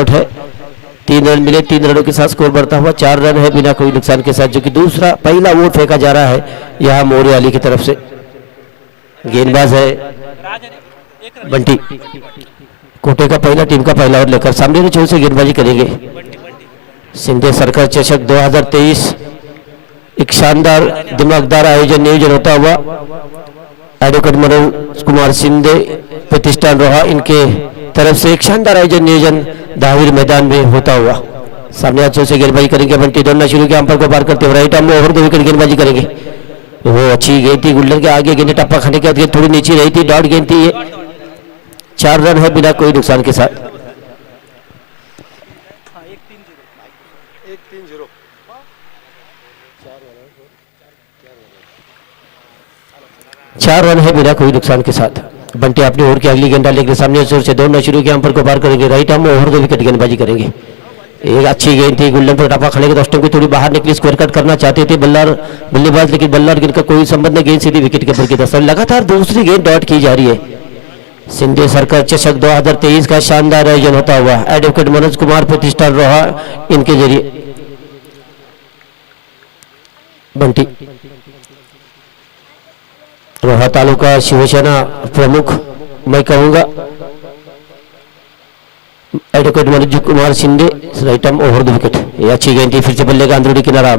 Out है। 3 run मिले, 3 रनों के साथ स्कोर बढ़ता हुआ 4 रन है बिना कोई नुकसान के साथ, जो कि दूसरा पहला ओवर फेंका जा रहा है यहाँ मोरे अली की तरफ से। गेंदबाज है बंटी, कोटे का पहला टीम का पहला ओवर लेकर सामने छोर से गेंदबाजी करेंगे। सिंधे सरकार चषक 2023 एक शानदार दिमागदार आयोजन नियोजन होता हुआ एडवोकेट मनोज कुमार शिंदे प्रतिष्ठान रोहा इनके तरफ से एक शानदार आयोजन नियोजन दाहिर मैदान में होता हुआ। सामने अच्छे से गेंदबाजी करेंगे बंटी, दौड़ना शुरू किया, अंपायर को पार करते हुए राइट आर्म में ओवर द विकेट गेंदबाजी करेंगे। वो अच्छी गेंद थी, गुल्डन के आगे गेंद टप्पा खाने के बाद गेंद थोड़ी नीचे रही थी, डॉट गेंद थी ये। 4 रन है बिना कोई नुकसान के साथ। 4 रन है बिना कोई नुकसान के साथ। बंटी अपनी ओवर की अगली गेंद डालने के सामने जोर से दौड़ना शुरू किया, अंपायर को पार करेंगे, राइट आर्म में ओवर द विकेट गेंदबाजी करेंगे। एक अच्छी गेंद थी, गुल्डन पर टप्पा खाने के दोस्तों को थोड़ी बाहर निकली, स्क्वायर कट करना चाहते थे बल्लेबाज, लेकिन बल्ला गेंद का कोई संबंध नहीं, गेंद सीधी विकेट कीपर की तरफ। लगातार दूसरी गेंद डॉट की जा रही है। सिंधे सरकार चषक 2023 का शानदार आयोजन होता हुआ एडवोकेट मनोज कुमार प्रतिष्ठान रोहा इनके जरिए। बंटी रोहा तालुका शिवसेना प्रमुख मैं कहूंगा advocate Manoj Kumar Shinde, right arm over the wicket. ये अच्छी गेंद थी, फिर से बल्ले का अंदरूनी किनारा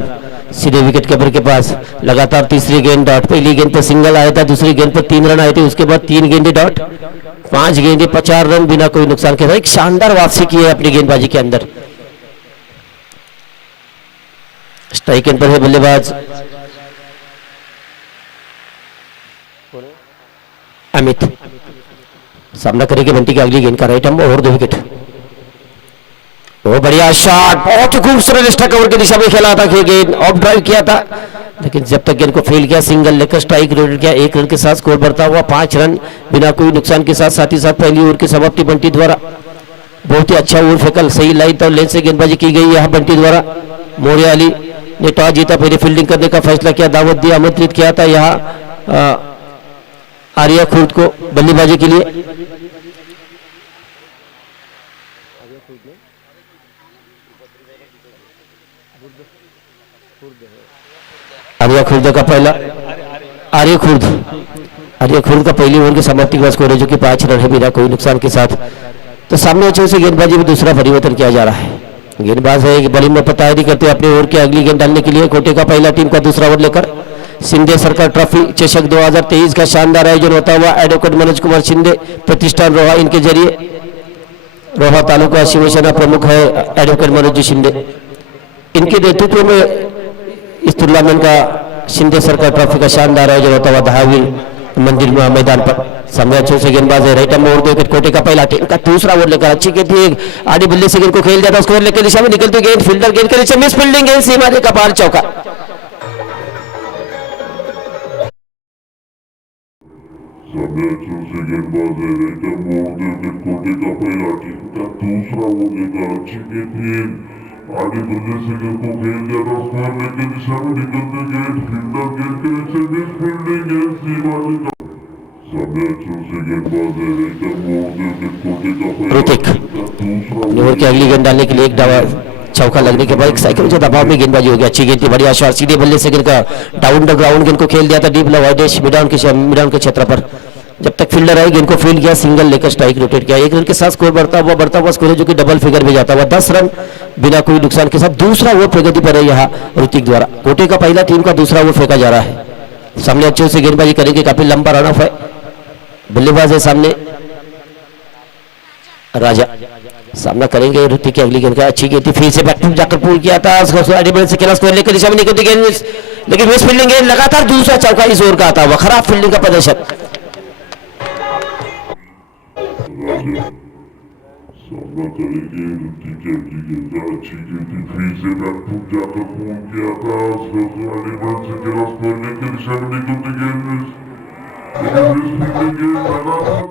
सीधे विकेट कीपर के पास। लगातार तीसरी गेंद डॉट, पहली गेंद पर सिंगल आया था, दूसरी गेंद पर 3 रन आए थे, उसके बाद 3 गेंदें डॉट, 5 गेंदें 4 रन बिना कोई नुकसान के साथ। एक शानदार वापसी की है अपनी गेंदबाजी के अंदर। स्ट्राइक एंड पर है बल्लेबाज अमित, सामना करेंगे बंटी की अगली गेंद का, right arm over the wicket. बहुत बढ़िया शॉट, बहुत ही खूबसूरत स्ट्राइक ओवर की दिशा में खेला था, गेंद ऑफ ड्राइव किया था, लेकिन जब तक गेंद को फील्ड किया, सिंगल लेकर स्ट्राइक रोटेट किया। 1 रन के साथ स्कोर बढ़ता हुआ 5 रन बिना कोई नुकसान के साथ। साथ ही साथ पहली ओवर की समाप्ति बंटी द्वारा। बहुत ही अच्छा ओवर फेंकल, सही लाइन और लेन से गेंदबाजी की गई यहाँ बंटी द्वारा। मोरे अली ने टॉस जीता, पहले फील्डिंग करने का फैसला किया, दावत दी, आमंत्रित किया था यहाँ आर्या खुर्द को बल्लेबाजी के लिए। आर्या खुर्द का पहला आर्या खुर्द का पहली ओवर की समाप्ति का स्कोर है जो कि 5 रन है बिना कोई नुकसान के साथ। तो सामने अच्छे से गेंदबाजी में दूसरा परिवर्तन किया जा रहा है। गेंदबाज है बॉलिंग में पतायरी करते हुए अपने ओवर की अगली गेंद डालने के लिए कोटे का पहला टीम का दूसरा ओवर लेकर। सिंधे सरकार ट्रॉफी चषक 2023 का शानदार आयोजन होता हुआ एडवोकेट मनोज कुमार शिंदे प्रतिष्ठान रोहा इनके जरिए। रोहा तालुका शिवसेना प्रमुख है एडवोकेट मनोज शिंदे, इनके नेतृत्व में इस टूर्नामेंट का शिंदे सरकार ट्रॉफी का शानदार आयोजन होता हुआ धावीर मंदिर मैदान पर। सामने अच्छे से गेंदबाज है, right arm over the wicket, कोटे का पहला टीम का दूसरा ओवर लेकर अच्छी गेंद थी, आड़ी बल्ले से गेंद को खेल जाता, स्कोर लेकर दिशा में निकलती गेंद, फील्डर गेंद के नीचे मिस फील्डिंग, गेंद सीमा का पार, चौका। सामने अच्छे से गेंदबाज है, right arm over the wicket, कोटे का पहला टीम का दूसरा ओवर लेकर अच्छी गेंद थी, आगे बल्ले से गेंद को खेल जाता, स्कोर लेकर दिशा में निकलते गेंद, फील्डर गेंद के नीचे मिस फील्डिंग, गेंद सीमा का। सामने अच्छे से गेंदबाज है, right arm over the wicket, कोटे का पहला दूसरा ओवर की अगली गेंद डालने के लिए एक चौका लगने के बाद एक साइकिल जो दबाव में गेंदबाजी हो गया। अच्छी गेंद थी, बढ़िया शॉट, सीधे बल्ले से गेंद का डाउन द ग्राउंड गेंद को खेल दिया था डीप वाइडेश मिडाउन के क्षेत्र पर। जब तक फील्डर आई गेंद को फील्ड किया, सिंगल लेकर स्ट्राइक रोटेट किया। 1 रन के साथ स्कोर बढ़ता हुआ स्कोर है जो कि डबल फिगर में जाता हुआ 10 रन बिना कोई नुकसान के साथ। दूसरा ओवर प्रगति पर है यहाँ ऋतिक द्वारा। कोटे का पहला टीम का दूसरा ओवर फेंका जा रहा है। सामने अच्छे से गेंदबाजी करेंगे, काफी लंबा रन ऑफ है, बल्लेबाज है सामने राजा, सामना करेंगे ऋतिक की अगली गेंद का। अच्छी गेंद थी, फिर से बैकफुट जाकर पूल किया था, से खेला, स्कोर लेकर दिशा में निकलती गेंद, लेकिन मिस फील्डिंग गेंद, लगातार दूसरा चौका इस ओवर का आता हुआ, खराब फील्डिंग का प्रदर्शन। सामना करेंगे ऋतिक की अगली गेंद का, अच्छी गेंद थी, फिर से बैकफुट जाकर पूल किया था, से खेला, स्कोर लेकर दिशा में निकलती गेंद, लेकिन मिस फील्डिंग गेंद लगातार।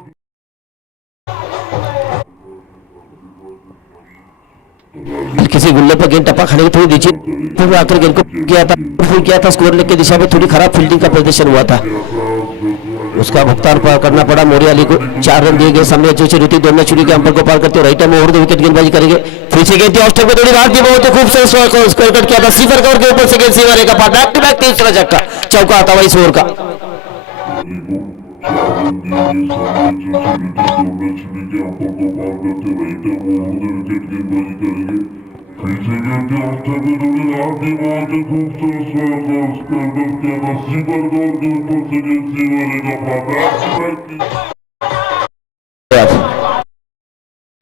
किसी गुल्ले पर गेंद टप्पा खाने की थोड़ी नीचे फिर आकर गेंद को किया था, स्कोर लेके दिशा में थोड़ी खराब फील्डिंग का प्रदर्शन हुआ था। उसका भुगतान करना पड़ा मोरिया अली को। 4 रन दिए गए। सामने अच्छे से ऋतिक दोनों चुनी के अंपर को पार करते हुए राइट में ओवर द विकेट गेंदबाजी करेंगे। फिर से गेंद ऑफ पे थोड़ी रात दी, बहुत ही खूबसूरत स्कोर कट किया था सीफर कवर के ऊपर से गेंद सीमारे का पार बैक टू बैक तीसरा छक्का चौका आता हुआ इस ओवर का।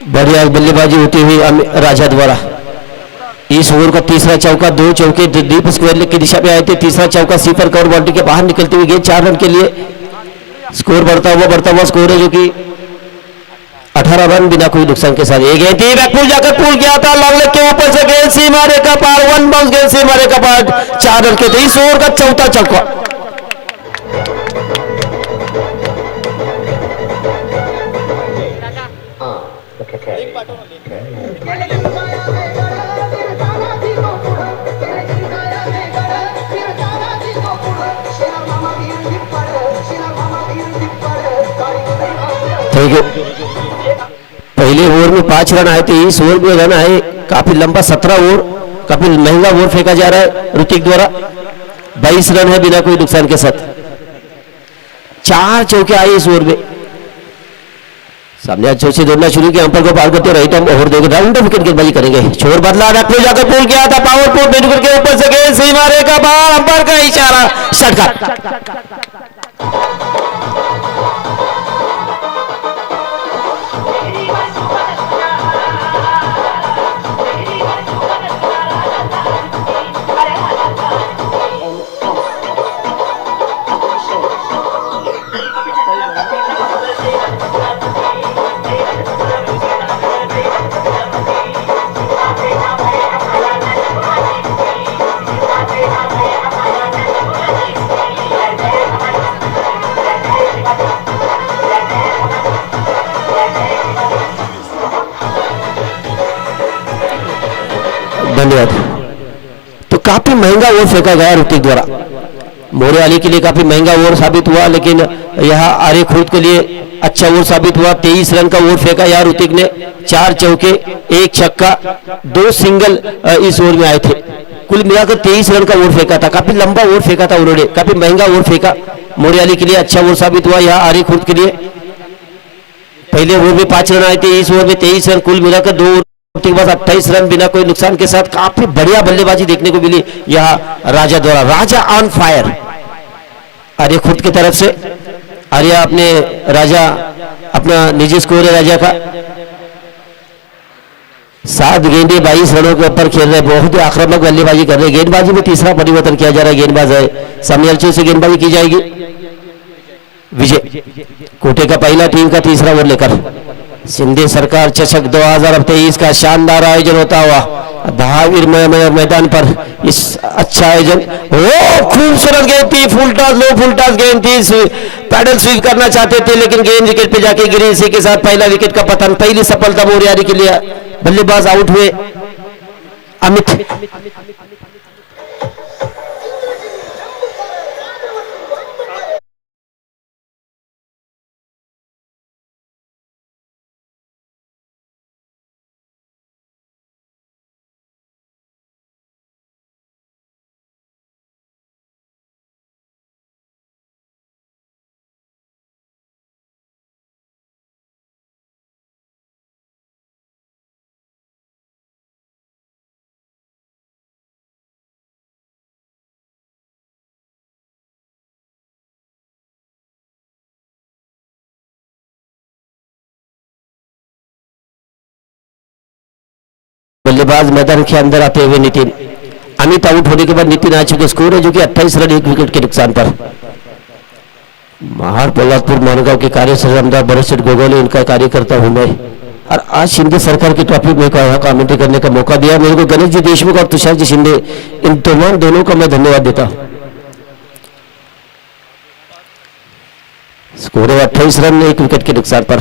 बढ़िया बल्लेबाजी होती हुई राजा द्वारा इस ओवर का तीसरा चौका। 2 चौके डीप स्क्वायर लेग की दिशा में आए थे। तीसरा चौका सीपर कवर बाउंड्री के बाहर निकलती हुई गेंद 4 रन के लिए। स्कोर बढ़ता हुआ स्कोर है जो कि 18 रन बिना कोई नुकसान के साथ। ये गेंद थी बैकपुल जाकर पुल किया था लॉन्ग लेग के ऊपर से गेंद सीमारे का पार 1 बाउंस गेंद सीमारे का पार 4 रन के थे। इस ओवर का चौथा चौका। पहले ओवर में 5 रन आए थे। इस ओवर में रन आए काफी लंबा 17 ओवर काफी महंगा ओवर फेंका जा रहा है ऋतिक द्वारा। 22 रन है बिना कोई नुकसान के साथ। 4 चौके आए इस ओवर में। सामने अच्छे से दौड़ना शुरू किया अंपर को पार करते राइट हम ओवर देंगे राउंड विकेट गेंदबाजी करेंगे। छोर बदला बैकपुल जाकर पुल किया था पावरफुल मिड विकेट के ऊपर से गेंद सीमारे का पार अंपर का इशारा षटकार। धन्यवाद। तो काफी महंगा ओवर फेंका गया ऋतिक द्वारा। मोरे अली के लिए काफी महंगा ओवर साबित हुआ लेकिन यहाँ आर्य खुर्द के लिए अच्छा ओवर साबित हुआ। 23 रन का ओवर फेंका यार ऋतिक ने। 4 चौके 1 छक्का 2 सिंगल इस ओवर में आए थे। कुल मिलाकर 23 रन का ओवर फेंका था। काफी लंबा ओवर फेंका था उन्होंने। काफी महंगा ओवर फेंका। मोरे अली के लिए अच्छा ओवर साबित हुआ यहाँ आर्य खुर्द के लिए। पहले ओवर में 5 रन आए थे। इस ओवर में 23 रन कुल मिलाकर 2 के बाद 28 रन बिना कोई नुकसान के साथ। काफी बढ़िया बल्लेबाजी देखने को मिली यहाँ राजा द्वारा। राजा ऑन फायर आर्य खुर्द की तरफ से। आर्य अपने राजा अपना निजी स्कोर है राजा का। 7 गेंदे 22 रनों के ऊपर खेल रहे। बहुत ही आक्रामक बल्लेबाजी कर रहे। गेंदबाजी में तीसरा परिवर्तन किया जा रहा है। गेंदबाज है सामने अच्छे से गेंदबाजी की जाएगी। विजय कोटे का पहला टीम का तीसरा ओवर लेकर सिंधे सरकार चषक 2023 का शानदार आयोजन होता हुआ बहावीर मैदान पर इस अच्छा आयोजन। ओ खूबसूरत गेंद थी। फुल टॉस लो फुल टॉस गेंद थी। पैडल स्वीप करना चाहते थे लेकिन गेंद विकेट पे जाके गिरी। इसी के साथ पहला विकेट का पतन। पहली सफलता मोरियारी के लिए। बल्लेबाज आउट हुए अमित। बल्लेबाज मैदान के अंदर आते हुए नितिन। अमित आउट होने के बाद नितिन आ चुके। स्कोर है जो कि 28 रन 1 विकेट के नुकसान पर। महार पोलादपुर मानगांव के कार्य सरदार भरत गोगोले इनका कार्यकर्ता हूं मैं। और आज शिंदे सरकार की ट्रॉफी में कमेंट्री करने का मौका दिया मेरे को गणेश जी देशमुख और तुषार जी शिंदे, इन दोनों का मैं धन्यवाद देता हूं। स्कोर है 28 रन 1 विकेट के नुकसान पर।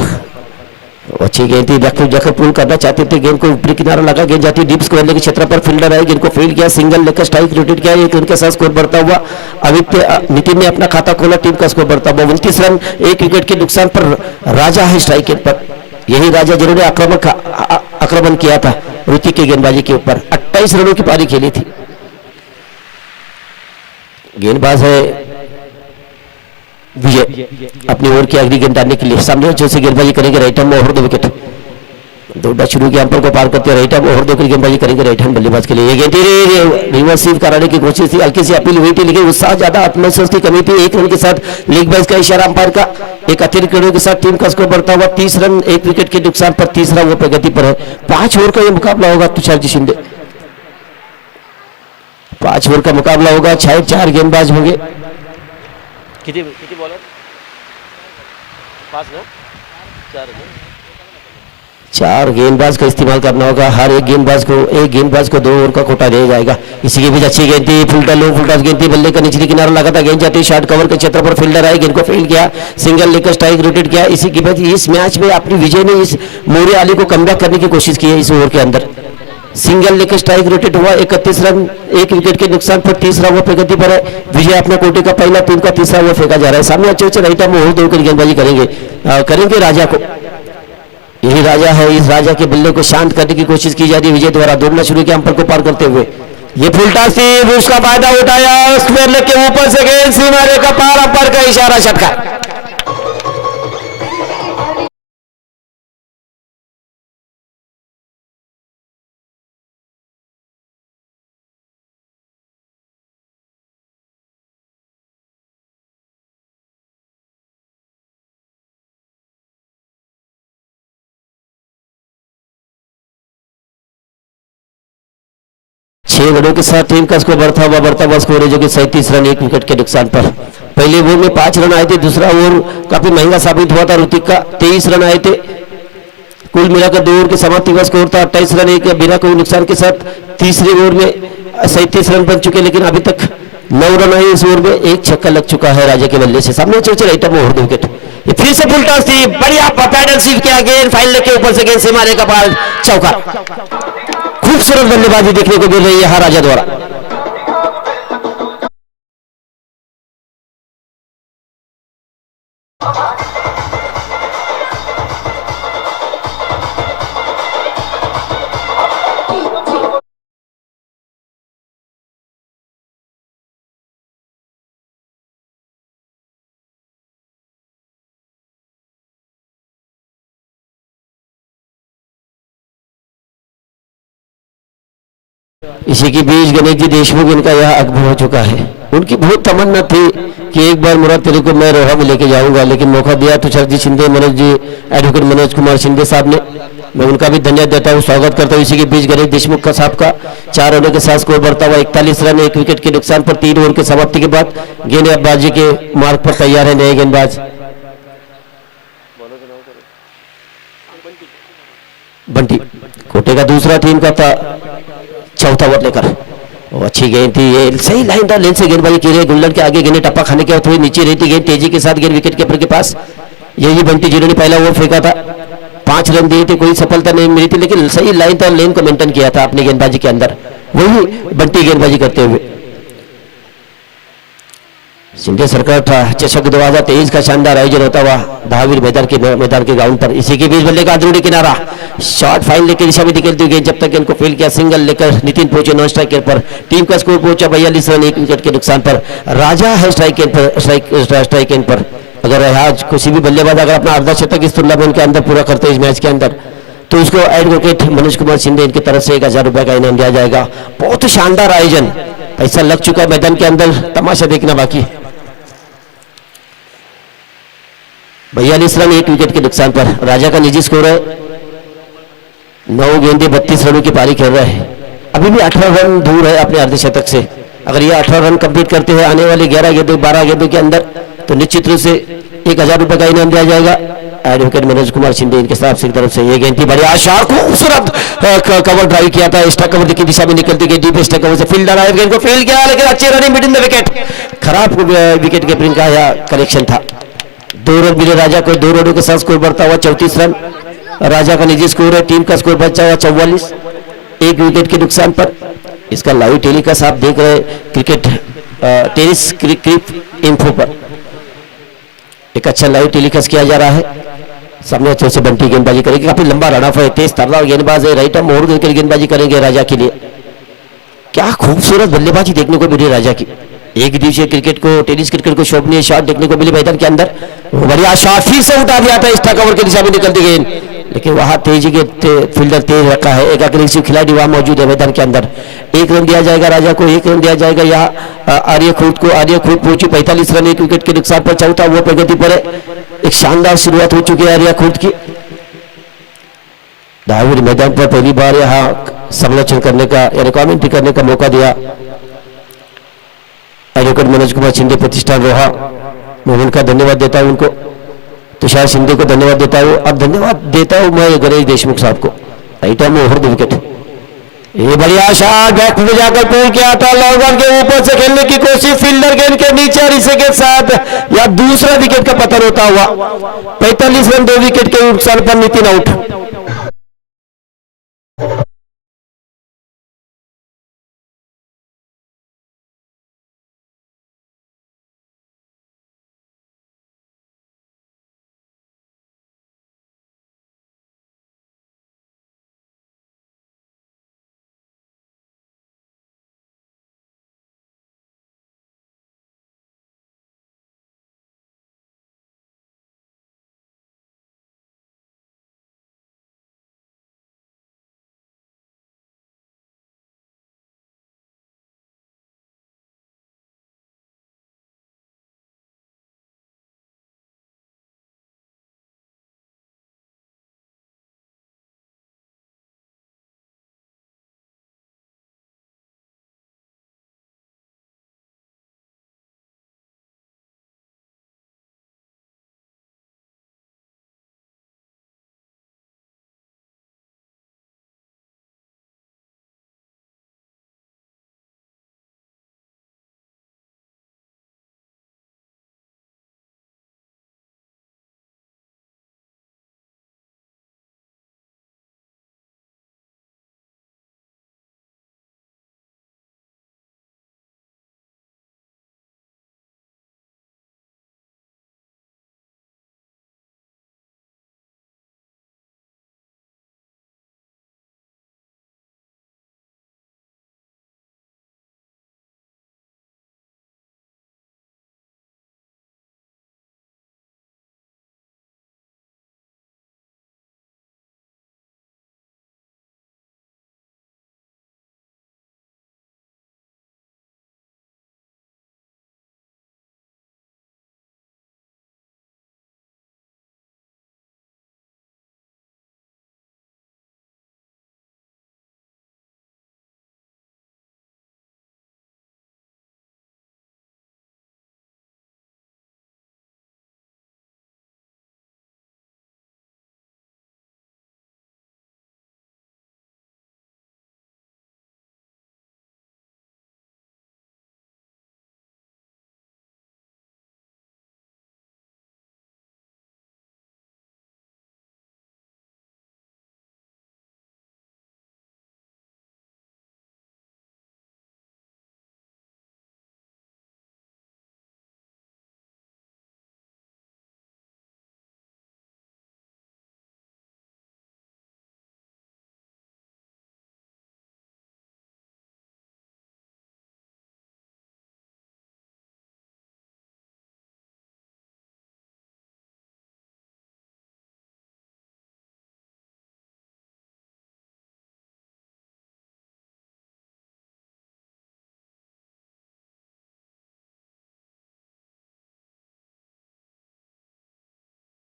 अच्छी गेंद थी, जाकर पुल करना चाहते थे, गेंद को ऊपरी किनारा लगा, गेंद जाती डीप स्क्वायर के क्षेत्र पर, फील्डर आए, गेंद को फील्ड किया, सिंगल लेकर स्ट्राइक रोटेट किया, एक उनके साथ स्कोर बढ़ता हुआ आदित्य नितिन ने अपना खाता खोला, टीम का स्कोर बढ़ता हुआ 29 रन, एक विकेट के नुकसान पर राजा है स्ट्राइक पर। यही राजा जिन्होंने आक्रमण किया था ऋतिक की गेंदबाजी के ऊपर, 28 रनों की पारी खेली थी। गेंदबाज है विजय, अपनी ओर की अगली गेंद डालने के लिए सामने जो से गेंदबाजी करेंगे, राइट हैंड में ओवर 2 विकेट, दौड़ना शुरू किया, अंपायर को पार करते राइट हैंड ओवर 2 की गेंदबाजी करेंगे राइट हैंड बल्लेबाज के लिए। ये गेंद रिवर्सिव कराने की कोशिश थी, हल्की सी अपील हुई थी, लेकिन उत्साह ज्यादा, आत्मविश्वास की कमी थी। 1 रन के साथ लीग बाइज का इशारा अंपायर का, एक अतिरिक्त रनों के साथ टीम का स्कोर बढ़ता हुआ 30 रन, 1 विकेट के नुकसान पर तीसरा वो प्रगति पर है। 5 ओवर का ये मुकाबला होगा तुषार जी शिंदे, 5 ओवर का मुकाबला होगा, 4 गेंदबाज होंगे। कितने बॉलर? 5 ना 4 गेंदबाज का इस्तेमाल करना होगा, हर एक गेंदबाज को 2 ओवर का कोटा दिया जाएगा। इसी के बीच अच्छी गेंद थी, फुल टॉस गेंद थी, बल्ले का निचली किनारा लगा था, गेंद जाती शॉर्ट कवर के क्षेत्र पर, फील्डर आए, गेंद को फील्ड किया, सिंगल लेकर स्ट्राइक रोटेट किया। इसी के बीच इस मैच में अपनी विजय ने इस मोरे आली को कमबैक करने की कोशिश की है। इस ओवर के अंदर सिंगल लेकर स्ट्राइक रोटेट हुआ, 31 रन, 1 विकेट के नुकसान पर तीसरा ओवर प्रगति पर है। विजय अपने कोटे का पहला, टीम का तीसरा ओवर फेंका जा रहा है। सामने अच्छे राइट हैंड में ओवर 2 की गेंदबाजी करेंगे राजा को, यही राजा है। इस राजा के बल्ले को शांत करने की कोशिश की जा रही है विजय द्वारा, दौड़ना शुरू किया अंपायर को पार करते हुए। ये फुल टॉस थी, उसका फायदा उठाया, स्क्वायर लेग के ऊपर से गेंद सीमा रेखा पार, अंपायर का इशारा, छक्का। छह रनों के साथ टीम का स्कोर बढ़ता हुआ स्कोर है, जो कि 37 रन, 1 विकेट के नुकसान पर। पहले ओवर में 5 रन आए थे, दूसरा ओवर काफी महंगा साबित हुआ था ऋतिक का, 23 रन आए थे। कुल मिलाकर 2 ओवर के समाप्ति का स्कोर था 28 रन, एक बिना कोई नुकसान के साथ। तीसरे ओवर में 37 रन बन चुके, लेकिन अभी तक 9 रन आए इस ओवर में, 1 छक्का लग चुका है राजा के बल्ले से। सामने चौचे राइट में ओवर 2 विकेट। ये फिर से फुल टॉस थी, बढ़िया पैडल शिफ्ट किया, गेंद फाइनल के ऊपर से गेंद से मारे का पार, चौका। खूबसूरत बल्लेबाजी देखने को मिल रही है राजा द्वारा। इसी के बीच गणेश जी देशमुख, इनका यह अकबर हो चुका है। उनकी बहुत तमन्ना थी कि एक बार मुराद तेरे को मैं रोहा में लेके जाऊंगा, लेकिन मौका दिया तुषार जी शिंदे, मनोज जी, एडवोकेट मनोज कुमार शिंदे साहब ने। मैं उनका भी धन्यवाद देता हूँ, स्वागत करता हूँ। इसी के बीच गणेश देशमुख का साहब का 4 रनों के साथ स्कोर बढ़ता हुआ 41 रन, 1 विकेट के नुकसान पर 3 ओवर के समाप्ति के बाद गेंदबाजी के मार्ग पर तैयार है नए गेंदबाज बंटी। कोटे का दूसरा टीम का था, चौथा ओवर लेकर। अच्छी गेंद थी, ये सही लाइन था, लेन से गेंदबाजी की रही है, गुल्लर के आगे गेंद टप्पा खाने के बाद थोड़ी नीचे रहती, गेंद तेजी के साथ गेंद विकेट कीपर के पास। यही बंटी जिन्होंने पहला ओवर फेंका था, 5 रन दिए थे, कोई सफलता नहीं मिली थी, लेकिन सही लाइन था, लेन को मेंटेन किया था अपनी गेंदबाजी के अंदर, वही बंटी गेंदबाजी करते हुए। शिंदे सरकार चषक 2023 का शानदार आयोजन होता हुआ धावीर मैदान के ग्राउंड पर। इसी के बीच बल्ले का अंदरूनी किनारा, शॉट फाइन लेकर दिशा में निकलती हुई गेंद, जब तक इनको फील्ड किया, सिंगल लेकर नितिन पहुंचे नॉन स्ट्राइकर पर। टीम का स्कोर पहुंचा 42 रन, 1 विकेट के नुकसान पर। राजा है स्ट्राइक एंड पर। अगर आज किसी भी बल्लेबाज अगर अपना अर्धशतक इस टूर्नामेंट के अंदर पूरा करते इस मैच के अंदर, तो उसको एडवोकेट मनोज कुमार शिंदे इनकी तरफ से 1000 रुपए का इनाम दिया जाएगा। बहुत ही शानदार आयोजन, पैसा लग चुका है मैदान के अंदर, तमाशा देखना बाकी। 42 रन, 1 विकेट के नुकसान पर। राजा का निजी स्कोर है 9 गेंदे 32 रनों की पारी खेल रहे हैं, अभी भी 18 रन दूर है अपने अर्धशतक से। अगर ये 18 रन कंप्लीट करते हैं आने वाले 11 गेंदों 12 गेंदों के अंदर, तो निश्चित रूप से 1000 रुपए का इनाम दिया जाएगा एडवोकेट मनोज कुमार शिंदे इनके साहब की तरफ से। ये गेंद थी बढ़िया, शार्प खूबसूरत कवर ड्राइव किया था, स्टक कवर की दिशा में निकलती गई, डीप स्टक कवर से फील्डर आए, गेंद को फील्ड किया, लेकिन अच्छी रनिंग बिटवीन द विकेट, खराब विकेट कीपिंग का यह करेक्शन था। 2 रन मिले राजा को, 2 रनों के साथ स्कोर बढ़ता हुआ 34 रन, राजा का निजी स्कोर है, टीम का स्कोर बचा हुआ 44, 1 विकेट के नुकसान पर। इसका लाइव टेलीकास्ट आप देख रहे क्रिकेट टेनिस क्रिक इन्फो पर एक अच्छा लाइव टेलीकास्ट किया जा रहा है। सामने अच्छे से बंटी गेंदबाजी करेंगे, काफी लंबा रन ऑफ है, तेज तर्रार गेंदबाज है, राइट आर्म मोड़ देकर गेंदबाजी करेंगे राजा के लिए। क्या खूबसूरत बल्लेबाजी देखने को मिली राजा की। एक दिवसीय क्रिकेट को, टेनिस क्रिकेट को शोभनीय शॉट देखने को मिले मैदान के अंदर। बढ़िया शॉट फिर से उठा दिया था, स्ट्राइक ओवर की दिशा में निकलती गेंद, लेकिन वहां तेजी के फील्डर तेज रखा है, एक अग्रेसिव खिलाड़ी वहां मौजूद है मैदान के अंदर। 1 रन दिया जाएगा राजा को, 1 रन दिया जाएगा यहाँ आर्य खुर्द को। आर्य खुर्द पहुंची 45 रन 1 विकेट के नुकसान पर, चौथा वो प्रगति पर है। एक शानदार शुरुआत हो चुकी है आर्य खुर्द की। दाऊद मैदान पर पहली बार यहाँ समालोचन करने का यानी कमेंट्री करने का मौका दिया एडवोकेट मनोज कुमार शिंदे, प्रतिष्ठान रोहा। मैं उनका धन्यवाद देता हूं, उनको तुषार शिंदे को धन्यवाद देता हूं। अब धन्यवाद देता हूं मैं गणेश देशमुख साहब को। Right arm over the wicket, ये बढ़िया शॉट बैक में जाकर पूल किया था, लॉन्ग ऑन के ऊपर से खेलने की कोशिश, फील्डर गेंद के नीचे और इसे के साथ या दूसरा विकेट का पतन होता हुआ 45 रन 2 विकेट के नुकसान पर नितिन आउट।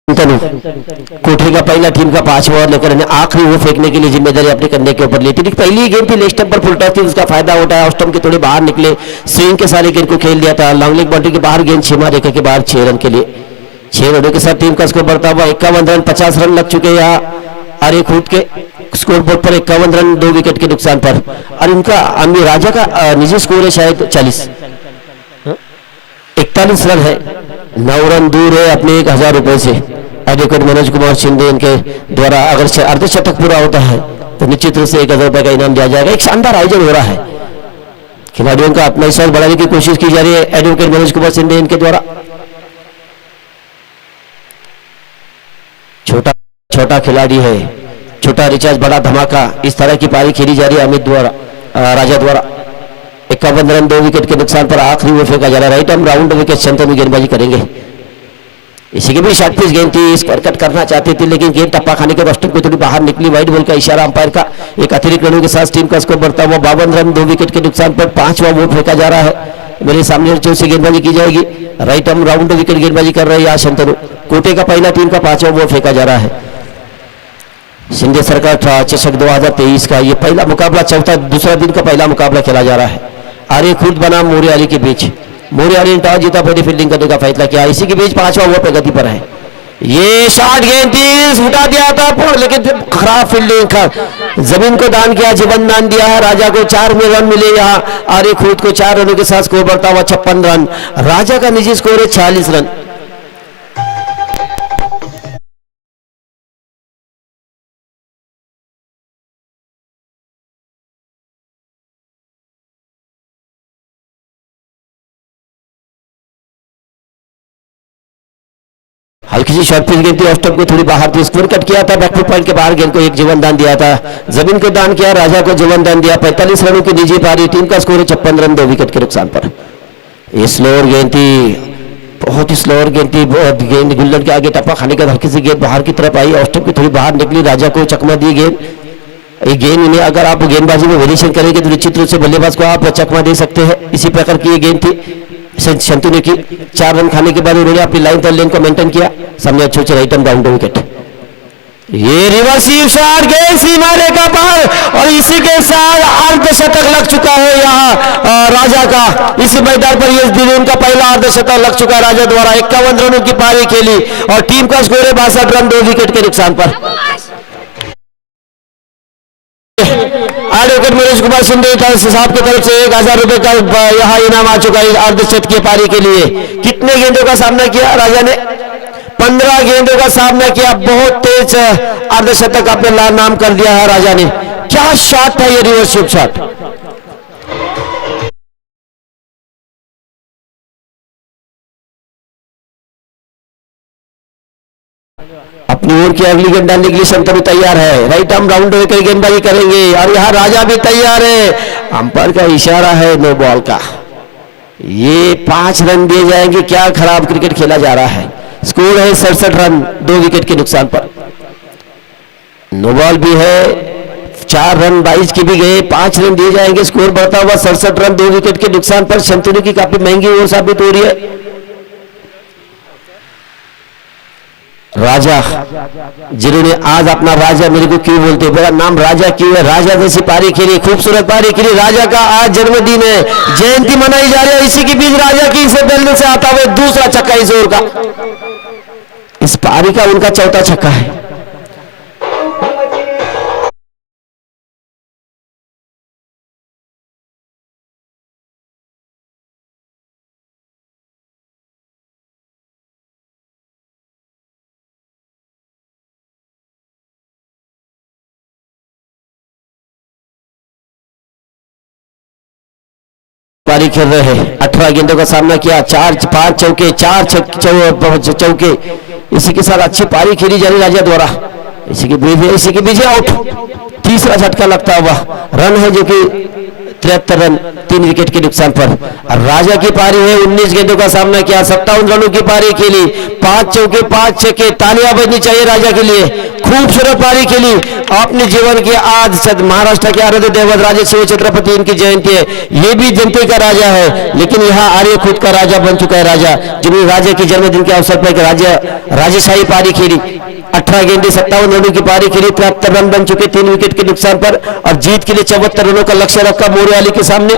कोठरी का पहला टीम का 5वां ओवर लेकर आखिरी वो फेंकने के लिए जिम्मेदारी अपने कंधे के ऊपर लेती थी। पहली गेंद थी लेग स्टंप पर, फुल टॉस थी, उसका फायदा उठाया, स्टंप के थोड़े बाहर निकले, स्विंग के सारे गेंद को खेल दिया था, लॉन्ग लेग बाउंड्री के बाहर गेंद सीमा रेखा के बाहर 6 रन के लिए। 6 रनों के साथ टीम का स्कोर बढ़ता हुआ 51 रन, 50 रन लग चुके यहाँ आर्य खुर्द के स्कोर बोर्ड पर। 51 रन 2 विकेट के नुकसान पर, और उनका राजा का निजी स्कोर है शायद 40, 41 रन है, 9 रन दूर है अपने 1000 रुपए से। एडवोकेट मनोज कुमार शिंदे इनके द्वारा अगर अर्धशतक पूरा होता है तो निश्चित रूप से 1,000 रुपए का इनाम दिया जाएगा। एक शानदार आयोजन हो रहा है, खिलाड़ियों का आत्मविश्वास बढ़ाने की कोशिश की जा रही है एडवोकेट मनोज कुमार शिंदे इनके द्वारा। छोटा छोटा खिलाड़ी है, छोटा रिचार्ज बड़ा धमाका, इस तरह की पारी खेली जा रही है अमित द्वारा, राजा द्वारा। 51 रन 2 विकेट के नुकसान पर आखिरी ओवर फेंका जा रहा है। Right arm round wicket Shantanu गेंदबाजी करेंगे। इसी के भी शॉर्ट पिच गेंद थी, स्क्वायर कट करना चाहती थी लेकिन गेंद टप्पा खाने के रोस्टर को थोड़ी बाहर निकली। वाइड बॉल का इशारा अंपायर का। एक अतिरिक्त रनों के साथ टीम का स्कोर बढ़ता हुआ 52 रन 2 विकेट के नुकसान पर 5वां ओवर फेंका जा रहा है। मेरे सामने चौक से गेंदबाजी की जाएगी। राइट आर्म राउंड विकेट गेंदबाजी कर रहे हैं शंतनु। कोटे का पहला टीम का 5वां ओवर फेंका जा रहा है। शिंदे सरकार चषक 2023 का ये पहला मुकाबला, दूसरा दिन का पहला मुकाबला खेला जा रहा है। आर्य खुर्द बनाम मोरियाली के बीच। मोरियाली ने टॉस जीता, पहले फील्डिंग करने का फैसला किया। इसी के बीच 5वां ओवर प्रगति पर है। ये शॉट गेंद थी, उठा दिया था लेकिन खराब फील्डिंग कर जमीन को दान किया, जीवन दान दिया है। राजा को 4 में रन मिले। यहाँ आर्य खुर्द को 4 रनों के साथ स्कोर बढ़ता हुआ 56 रन। राजा का निजी स्कोर है 46 रन। हल्की सी शॉर्ट पिच गेंद थी, ऑफ स्टंप को थोड़ी बाहर थी, स्क्वायर कट किया था, बैकफुट पॉइंट के बाहर गेंद को एक जीवन दान दिया था। जमीन को दान किया, राजा को जीवन दान दिया। 45 रनों की निजी पारी, टीम का स्कोर है 56 रन 2 विकेट के नुकसान पर। ये स्लोअर गेंद थी, बहुत ही स्लोअर गेंद थी। गेंद गुल्लर के आगे टप्पा खाने के बाद हल्की सी गेंद बाहर की तरफ आई, ऑफ स्टंप की थोड़ी बाहर निकली, राजा को चकमा दी गेंद। ये गेंद इन्हें अगर आप गेंदबाजी में वेरिएशन करेंगे तो निश्चित रूप से बल्लेबाज को आप चकमा दे सकते हैं। इसी प्रकार की ये गेंद थी शंतनु ने की। 4 रन खाने के बाद उन्होंने अपनी लाइन पर लेन को मेंटेन किया। सामने अच्छे अच्छे राइट आर्म राउंड विकेट। ये रिवर्सिव शॉट गेंद सीमा रेखा पर और इसी के साथ अर्धशतक लग चुका है यहाँ राजा का। इसी मैदान पर इस दिन उनका पहला अर्धशतक लग चुका है राजा द्वारा। 51 रनों की पारी खेली और टीम का स्कोर है 62 रन 2 विकेट के नुकसान पर। एडवोकेट मनोज कुमार शिंदे साहब की तरफ से 1,000 रुपए का यहाँ इनाम आ चुका है अर्धशतक की पारी के लिए। कितने गेंदों का सामना किया राजा ने? 15 गेंदों का सामना किया। बहुत तेज अर्धशतक अपने नाम कर दिया है राजा ने। क्या शॉट था ये, रिवर्स शॉट। अपनी ओर की अगली गेंद डालने के लिए शंतनु तैयार है। राइट आर्म राउंड होकर गेंदबाजी करेंगे और यहाँ राजा भी तैयार है। अंपायर का इशारा है नो बॉल का। ये 5 रन दिए जाएंगे। क्या खराब क्रिकेट खेला जा रहा है। स्कोर है 67 रन 2 विकेट के नुकसान पर। नो बॉल भी है। 4 रन 22 के भी गए, 5 रन दिए जाएंगे। स्कोर बढ़ता हुआ 67 रन 2 विकेट के नुकसान पर। शंतनु की काफी महंगी ओवर साबित हो रही है। राजा जिन्होंने आज अपना राजा मेरे को क्यों बोलते, मेरा नाम राजा क्यों है? राजा जैसी पारी खेली, खूबसूरत पारी खेली। राजा का आज जन्मदिन है, जयंती मनाई जा रही है। इसी के बीच राजा की इसे बेलने से आता हुआ दूसरा छक्का इस ओवर का। इस पारी का उनका चौथा छक्का है। पारी खेल रहे हैं। 18 गेंदों का सामना किया, 5 चौके, 4 चौके। इसी के साथ अच्छी पारी खेली जा रही राजा द्वारा। इसी के बीच आउट। तीसरा झटका लगता हुआ रन है जो कि 73 रन 3 विकेट के नुकसान पर। राजा की पारी है। 19 गेंदों का सामना किया, 57 रनों की पारी खेली, 5 चौके 5 छक्के। तालियां बजनी चाहिए राजा के लिए। खूबसूरत पारी खेली अपने जीवन की। आज महाराष्ट्र के आराध्य दैवत राजा शिव छत्रपति इनकी जयंती है। ये भी जनता का राजा है, लेकिन यहाँ आर्य खुद का राजा बन चुका है राजा, जिन्होंने राजा के जन्मदिन के अवसर पर राजशाही पारी खेली। 18 गेंदे 57 रनों की पारी खेली, 73 रन बन चुके 3 विकेट के नुकसान पर और जीत के लिए 74 रनों का लक्ष्य रखा मोरियाली के सामने।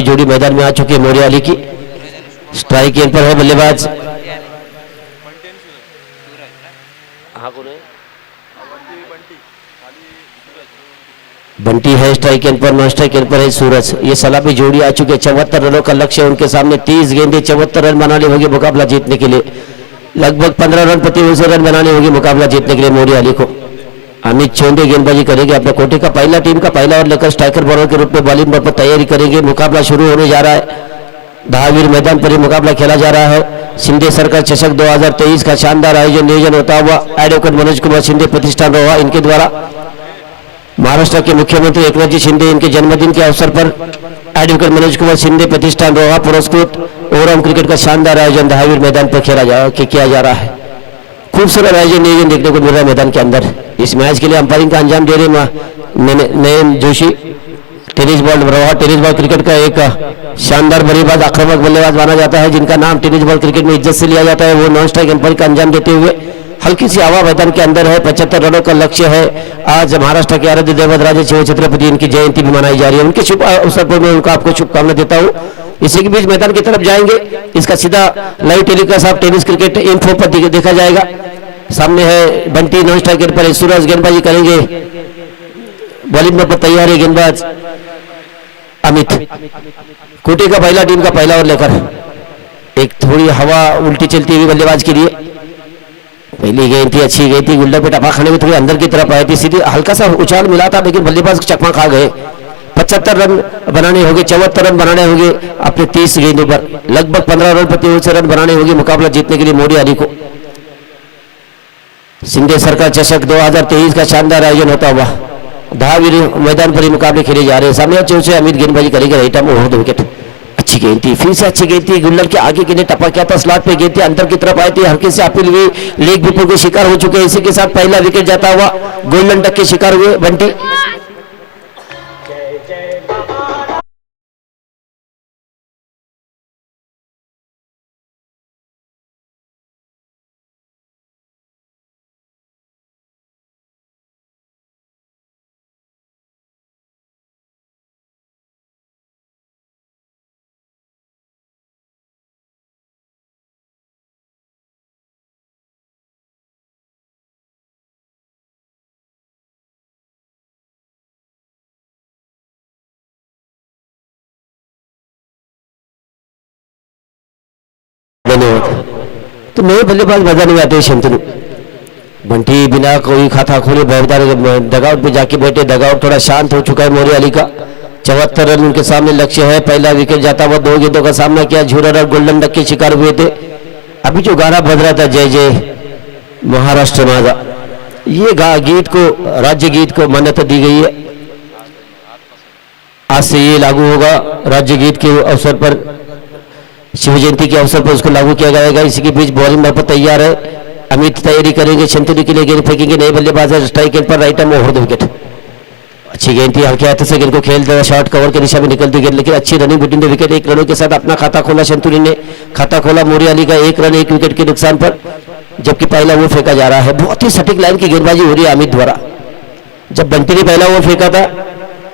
भी जोड़ी मैदान में आ चुकी है मोरिया अली की। स्ट्राइक एंड पर है बल्लेबाज बंटी है, स्ट्राइक एंड पर, नॉन स्ट्राइक एंड पर है सूरज। ये सलामी जोड़ी आ चुके, 74 रनों का लक्ष्य है उनके सामने। 30 गेंदे 74 रन बनाने होंगे मुकाबला जीतने के लिए। लगभग 15 रन प्रति ओवर से रन बनाने होंगे मुकाबला जीतने के लिए मोरिया अली को। अमित चौंदे गेंदबाजी करेंगे अपने कोटे का पहला टीम का पहला ओवर लेकर स्ट्राइकर बॉलर के रूप में बॉलिंग पर तैयारी करेंगे। मुकाबला शुरू होने जा रहा है। धावीर मैदान पर ही मुकाबला खेला जा रहा है। शिंदे सरकार चषक 2023 का शानदार आयोजन नियोजन होता हुआ एडवोकेट मनोज कुमार शिंदे प्रतिष्ठान रोहा इनके द्वारा महाराष्ट्र के मुख्यमंत्री एकनाथ जी शिंदे इनके जन्मदिन के अवसर पर एडवोकेट मनोज कुमार शिंदे प्रतिष्ठान रोहा पुरस्कृत ओवरऑल क्रिकेट का शानदार आयोजन धावीर मैदान पर किया जा रहा है। खूबसूरत आयोजन नियोजन देखने को मिल रहा है मैदान के अंदर। इस मैच के लिए अंपायरिंग का अंजाम दे रहे नयन जोशी। टेनिस बॉल रोहा टेनिस बॉल क्रिकेट का एक शानदार बल्लेबाज आक्रामक बल्लेबाज माना जाता है, जिनका नाम टेनिस बॉल क्रिकेट में इज्जत से लिया जाता है। वो नॉन स्ट्राइक अंपायर का अंजाम देते हुए हल्की सी हवा मैदान के अंदर है। 75 रनों का लक्ष्य है। आज महाराष्ट्र के आराध्य दैवत राजे शिव छत्रपति इनकी जयंती भी मनाई जा रही है। उनके शुभ अवसर पर मैं उनका आपको शुभकामना देता हूँ। इसी के बीच मैदान की तरफ जाएंगे। इसका सीधा लाइव टेलीकास्ट आप टेनिस क्रिकेट इन्फो पर देखा जाएगा। सामने है बंटी नॉन स्ट्राइक पर, सूरज गेंदबाजी करेंगे। बॉलिंग पर तैयार है गेंदबाज अमित। कोटे का पहला टीम का पहला ओवर लेकर एक थोड़ी हवा उल्टी चलती हुई बल्लेबाज के लिए। पहली गेंद थी, अच्छी गेंद थी, गुल्डर पे टपा खाने में थोड़ी अंदर की तरफ आई थी, सीधी हल्का सा उछाल मिला था, लेकिन बल्लेबाज चकमा खा गए। 75 रन बनाने होंगे, 74 रन बनाने होंगे अपने 30 गेंदों पर। लगभग 15 रन प्रति ओवर से रन बनाने होंगे मुकाबला जीतने के लिए मोरिया अली को। शिंदे सरकार चषक 2023 का शानदार आयोजन होता हुआ धावीर मैदान पर ही मुकाबले खेले जा रहे हैं। सामने अच्छे से अमित गेंदबाजी करेंगे, राइट आर्म ओवर 2 विकेट। अच्छी गेंद थी, फिर से अच्छी गेंद थी, गुल्लर के आगे के लिए टपा किया था, स्लॉट पे गेंद थी, अंदर की तरफ आई थी, हल्के से अपील हुई, लेग विपुल के शिकार हो चुके हैं। इसी के साथ पहला विकेट जाता हुआ गोल्डन डक के शिकार हुए बंटी। धन्यवाद। तो नए बल्लेबाज मैदान में आते हैं शंतनु। बंटी बिना कोई खाता खोले डगआउट पे जाके बैठे। डगआउट थोड़ा शांत हो चुका है मोरिया अली का। 74 रन उनके सामने लक्ष्य है। पहला विकेट जाता हुआ 2 गेंदों का सामना किया। झूरर और गोल्डन डक के शिकार हुए थे। अभी जो गाना बज रहा था जय जय महाराष्ट्र माता, ये गीत को राज्य गीत को मान्यता दी गई है। आज से ये लागू होगा। राज्य गीत के अवसर पर, शिव जयंती के अवसर पर उसको लागू किया जाएगा। इसी के बीच बॉलिंग पर तैयार है अमित, तैयारी करेंगे शंतनु के लिए। गेंद फेंकेंगे नए बल्लेबाज है, स्ट्राइक एंड पर, राइट आर्म ओवर 2 विकेट। अच्छी गेंद थी, हल्के हाथ से गेंद को खेल दिया, शॉर्ट कवर की दिशा में निकलती गेंद, लेकिन अच्छी रनिंग बिटवीन द विकेट। 1 रनों के साथ अपना खाता खोला शंतनु ने। खाता खोला मोरिया अली का 1 रन 1 विकेट के नुकसान पर, जबकि पहला ओवर फेंका जा रहा है। बहुत ही सटीक लाइन की गेंदबाजी हो रही है अमित द्वारा। जब बंटी ने पहला ओवर फेंका था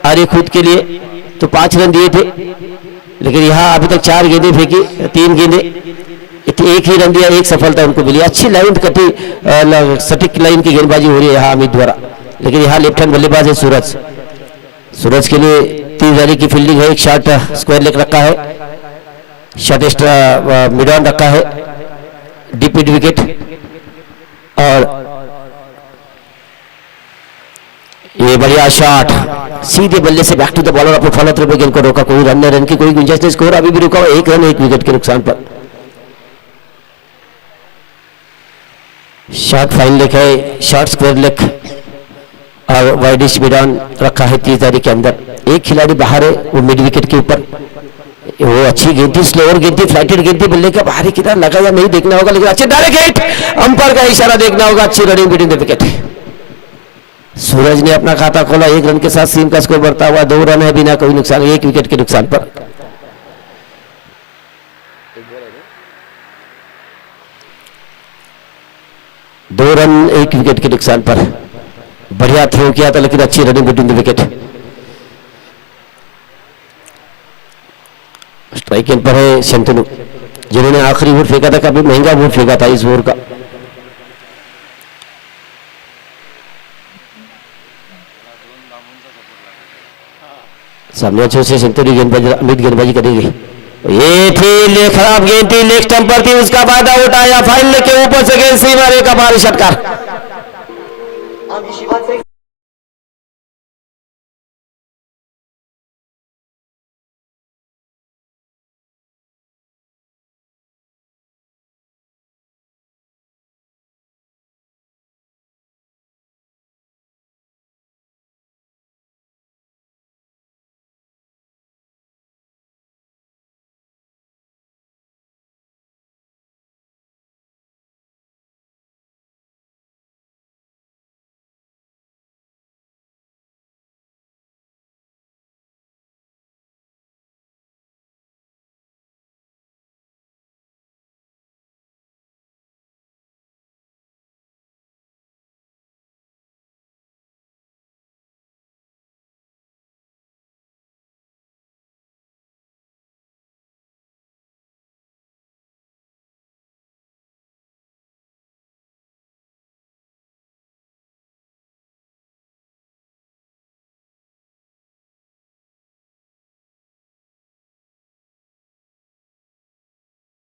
आर्य खुद के लिए तो 5 रन दिए थे, लेकिन यहाँ अभी तक 4 गेंदें फेंकी, 3 गेंदें, 1 ही रन दिया, 1 सफलता उनको मिली। अच्छी लाइन कटी सटीक लाइन की गेंदबाजी हो रही है यहाँ अमित द्वारा। लेकिन यहाँ लेफ्ट हैंड बल्लेबाज है सूरज। सूरज के लिए 3 रन की फील्डिंग है। एक शॉट स्क्वायर लेग रखा है, शॉट एक्स्ट्रा मिड ऑन रखा है, डीप मिड विकेट। और ये बढ़िया शॉट सीधे बल्ले से बैक टू द बॉलर, अपने फॉलो थ्रू पे गेंद को रोका। कोई रन की कोई गुंजाइश नहीं। स्कोर अभी भी रुका हुआ 1 रन 1 विकेट के नुकसान पर। शॉट फाइन लेग है, शॉट स्क्वायर लेग और वाइडिश मिड ऑन रखा है 30 तारीख के अंदर। एक खिलाड़ी बाहर है, वो मिड विकेट के ऊपर। वो अच्छी गेंद थी, स्लोअर गेंद थी, फ्लाइटेड गेंद थी, बल्ले का बाहरी किधर लगा या नहीं देखना होगा, लेकिन अच्छे डायरेक्ट हिट, अंपायर का इशारा देखना होगा। अच्छी रनिंग बिटवीन द विकेट। सूरज ने अपना खाता खोला 1 रन के साथ। सीम का स्कोर बढ़ता हुआ 2 रन है बिना कोई नुकसान, 1 विकेट के नुकसान पर। दो रन 1 विकेट के नुकसान पर। बढ़िया थ्रो किया था, लेकिन अच्छी running between the wicket. Strike and पर है शंतनु, जिन्होंने आखिरी वोट फेंका था, काफी महंगा वोट फेंका था इस ओवर का। सामने अच्छे से शंतनु गेंदबाजी, अमित गेंदबाजी करेंगे। ये थी खराब गेंद थी, लेग स्टंप पर थी, उसका फायदा उठाया, फाइनल के ऊपर से गेंद सी मारे का भारी षटकार।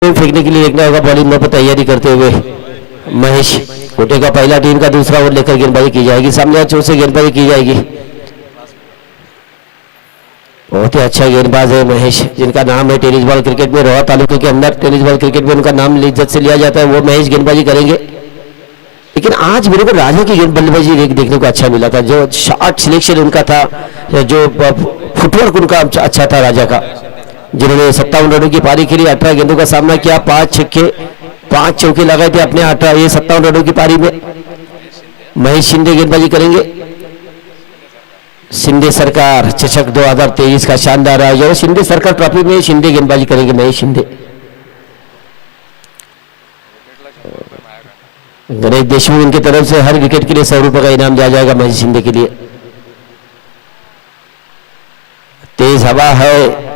फेंकने के लिए देखना होगा, बॉलिंग में तैयारी करते हुए महेश कोटे का पहला टीम का दूसरा ओवर लेकर गेंदबाजी की जाएगी। सामने चोट से गेंदबाजी की जाएगी। बहुत ही अच्छा गेंदबाज है महेश, जिनका नाम है टेनिस बॉल क्रिकेट में, रोहा तालुके के अंदर टेनिस बॉल क्रिकेट में उनका नाम इज्जत से लिया जाता है। वो महेश गेंदबाजी करेंगे। लेकिन आज मेरे को राजा की गेंद बल्लेबाजी देखने को अच्छा मिला था, जो शॉट सिलेक्शन उनका था, जो फुटवर्क उनका अच्छा था राजा का, जिन्होंने 57 रनों की पारी खेली, 18 गेंदों का सामना किया, 5 छक्के 5 चौके लगाए थे अपने 57 रनों की पारी में। महेश शिंदे गेंदबाजी करेंगे। शिंदे सरकार चषक 2023 का शानदार आयोजन, शिंदे सरकार ट्रॉफी में शिंदे गेंदबाजी करेंगे महेश शिंदे। गणेश देशमुख उनकी तरफ से हर विकेट के लिए 100 रुपए का इनाम दिया जाएगा महेश शिंदे के लिए। तेज हवा है,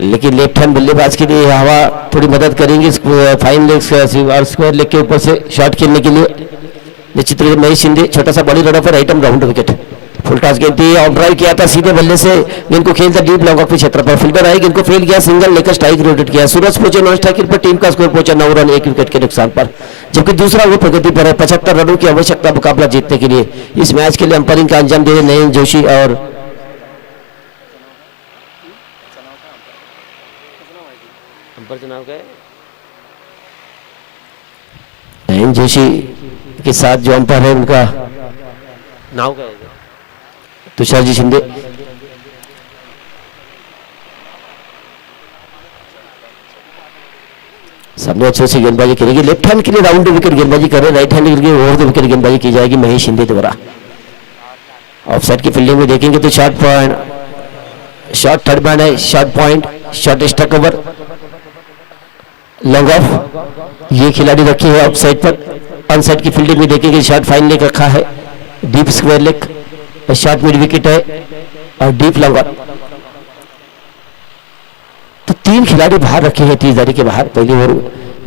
लेकिन लेफ्ट हैंड बल्लेबाज के लिए हवा थोड़ी मदद करेंगी फाइन लेग और स्क्वायर लेग के ऊपर से शॉट खेलने के लिए। निश्चित रूप से महेश शिंदे छोटा सा बॉडी रन पर item round wicket, full toss गेंद थी, ऑफ ड्राइव किया था, सीधे बल्ले से गेंद को खेलता डीप लॉन्ग ऑफ के क्षेत्र पर, फील्डर आई, गेंद को फेल किया, सिंगल लेकर स्ट्राइक रोटेट किया। सूरज पहुंचे नॉन स्ट्राइक पर, टीम का स्कोर पहुंचा 9 रन 1 विकेट के नुकसान पर, जबकि दूसरा वो प्रगति पर है। 75 रनों की आवश्यकता मुकाबला जीतने के लिए। इस मैच के लिए अंपायरिंग का अंजाम दे रहे नयन जोशी और नयन जोशी के साथ जो अंपायर है उनका नाम क्या है? तुषार जी शिंदे। सामने अच्छे से गेंदबाजी करेगी, लेफ्ट हैंड के लिए राउंड विकेट गेंदबाजी कर रहे हैं, राइट हैंड के लिए ओवर द विकेट गेंदबाजी की जाएगी महेश शिंदे द्वारा। ऑफसाइड की फील्डिंग में देखेंगे तो short point, short third man है, शॉर्ट पॉइंट, शॉर्ट स्टक ओवर, लॉन्ग ऑफ, ये खिलाड़ी रखी है ऑफ साइड पर। ऑन साइड की फील्डिंग में देखेंगे शॉर्ट फाइन लेग रखा है, deep square leg, short mid wicket है और डीप लॉन्ग ऑन। तो 3 खिलाड़ी बाहर रखे हैं 30 के बाहर। पहली ओवर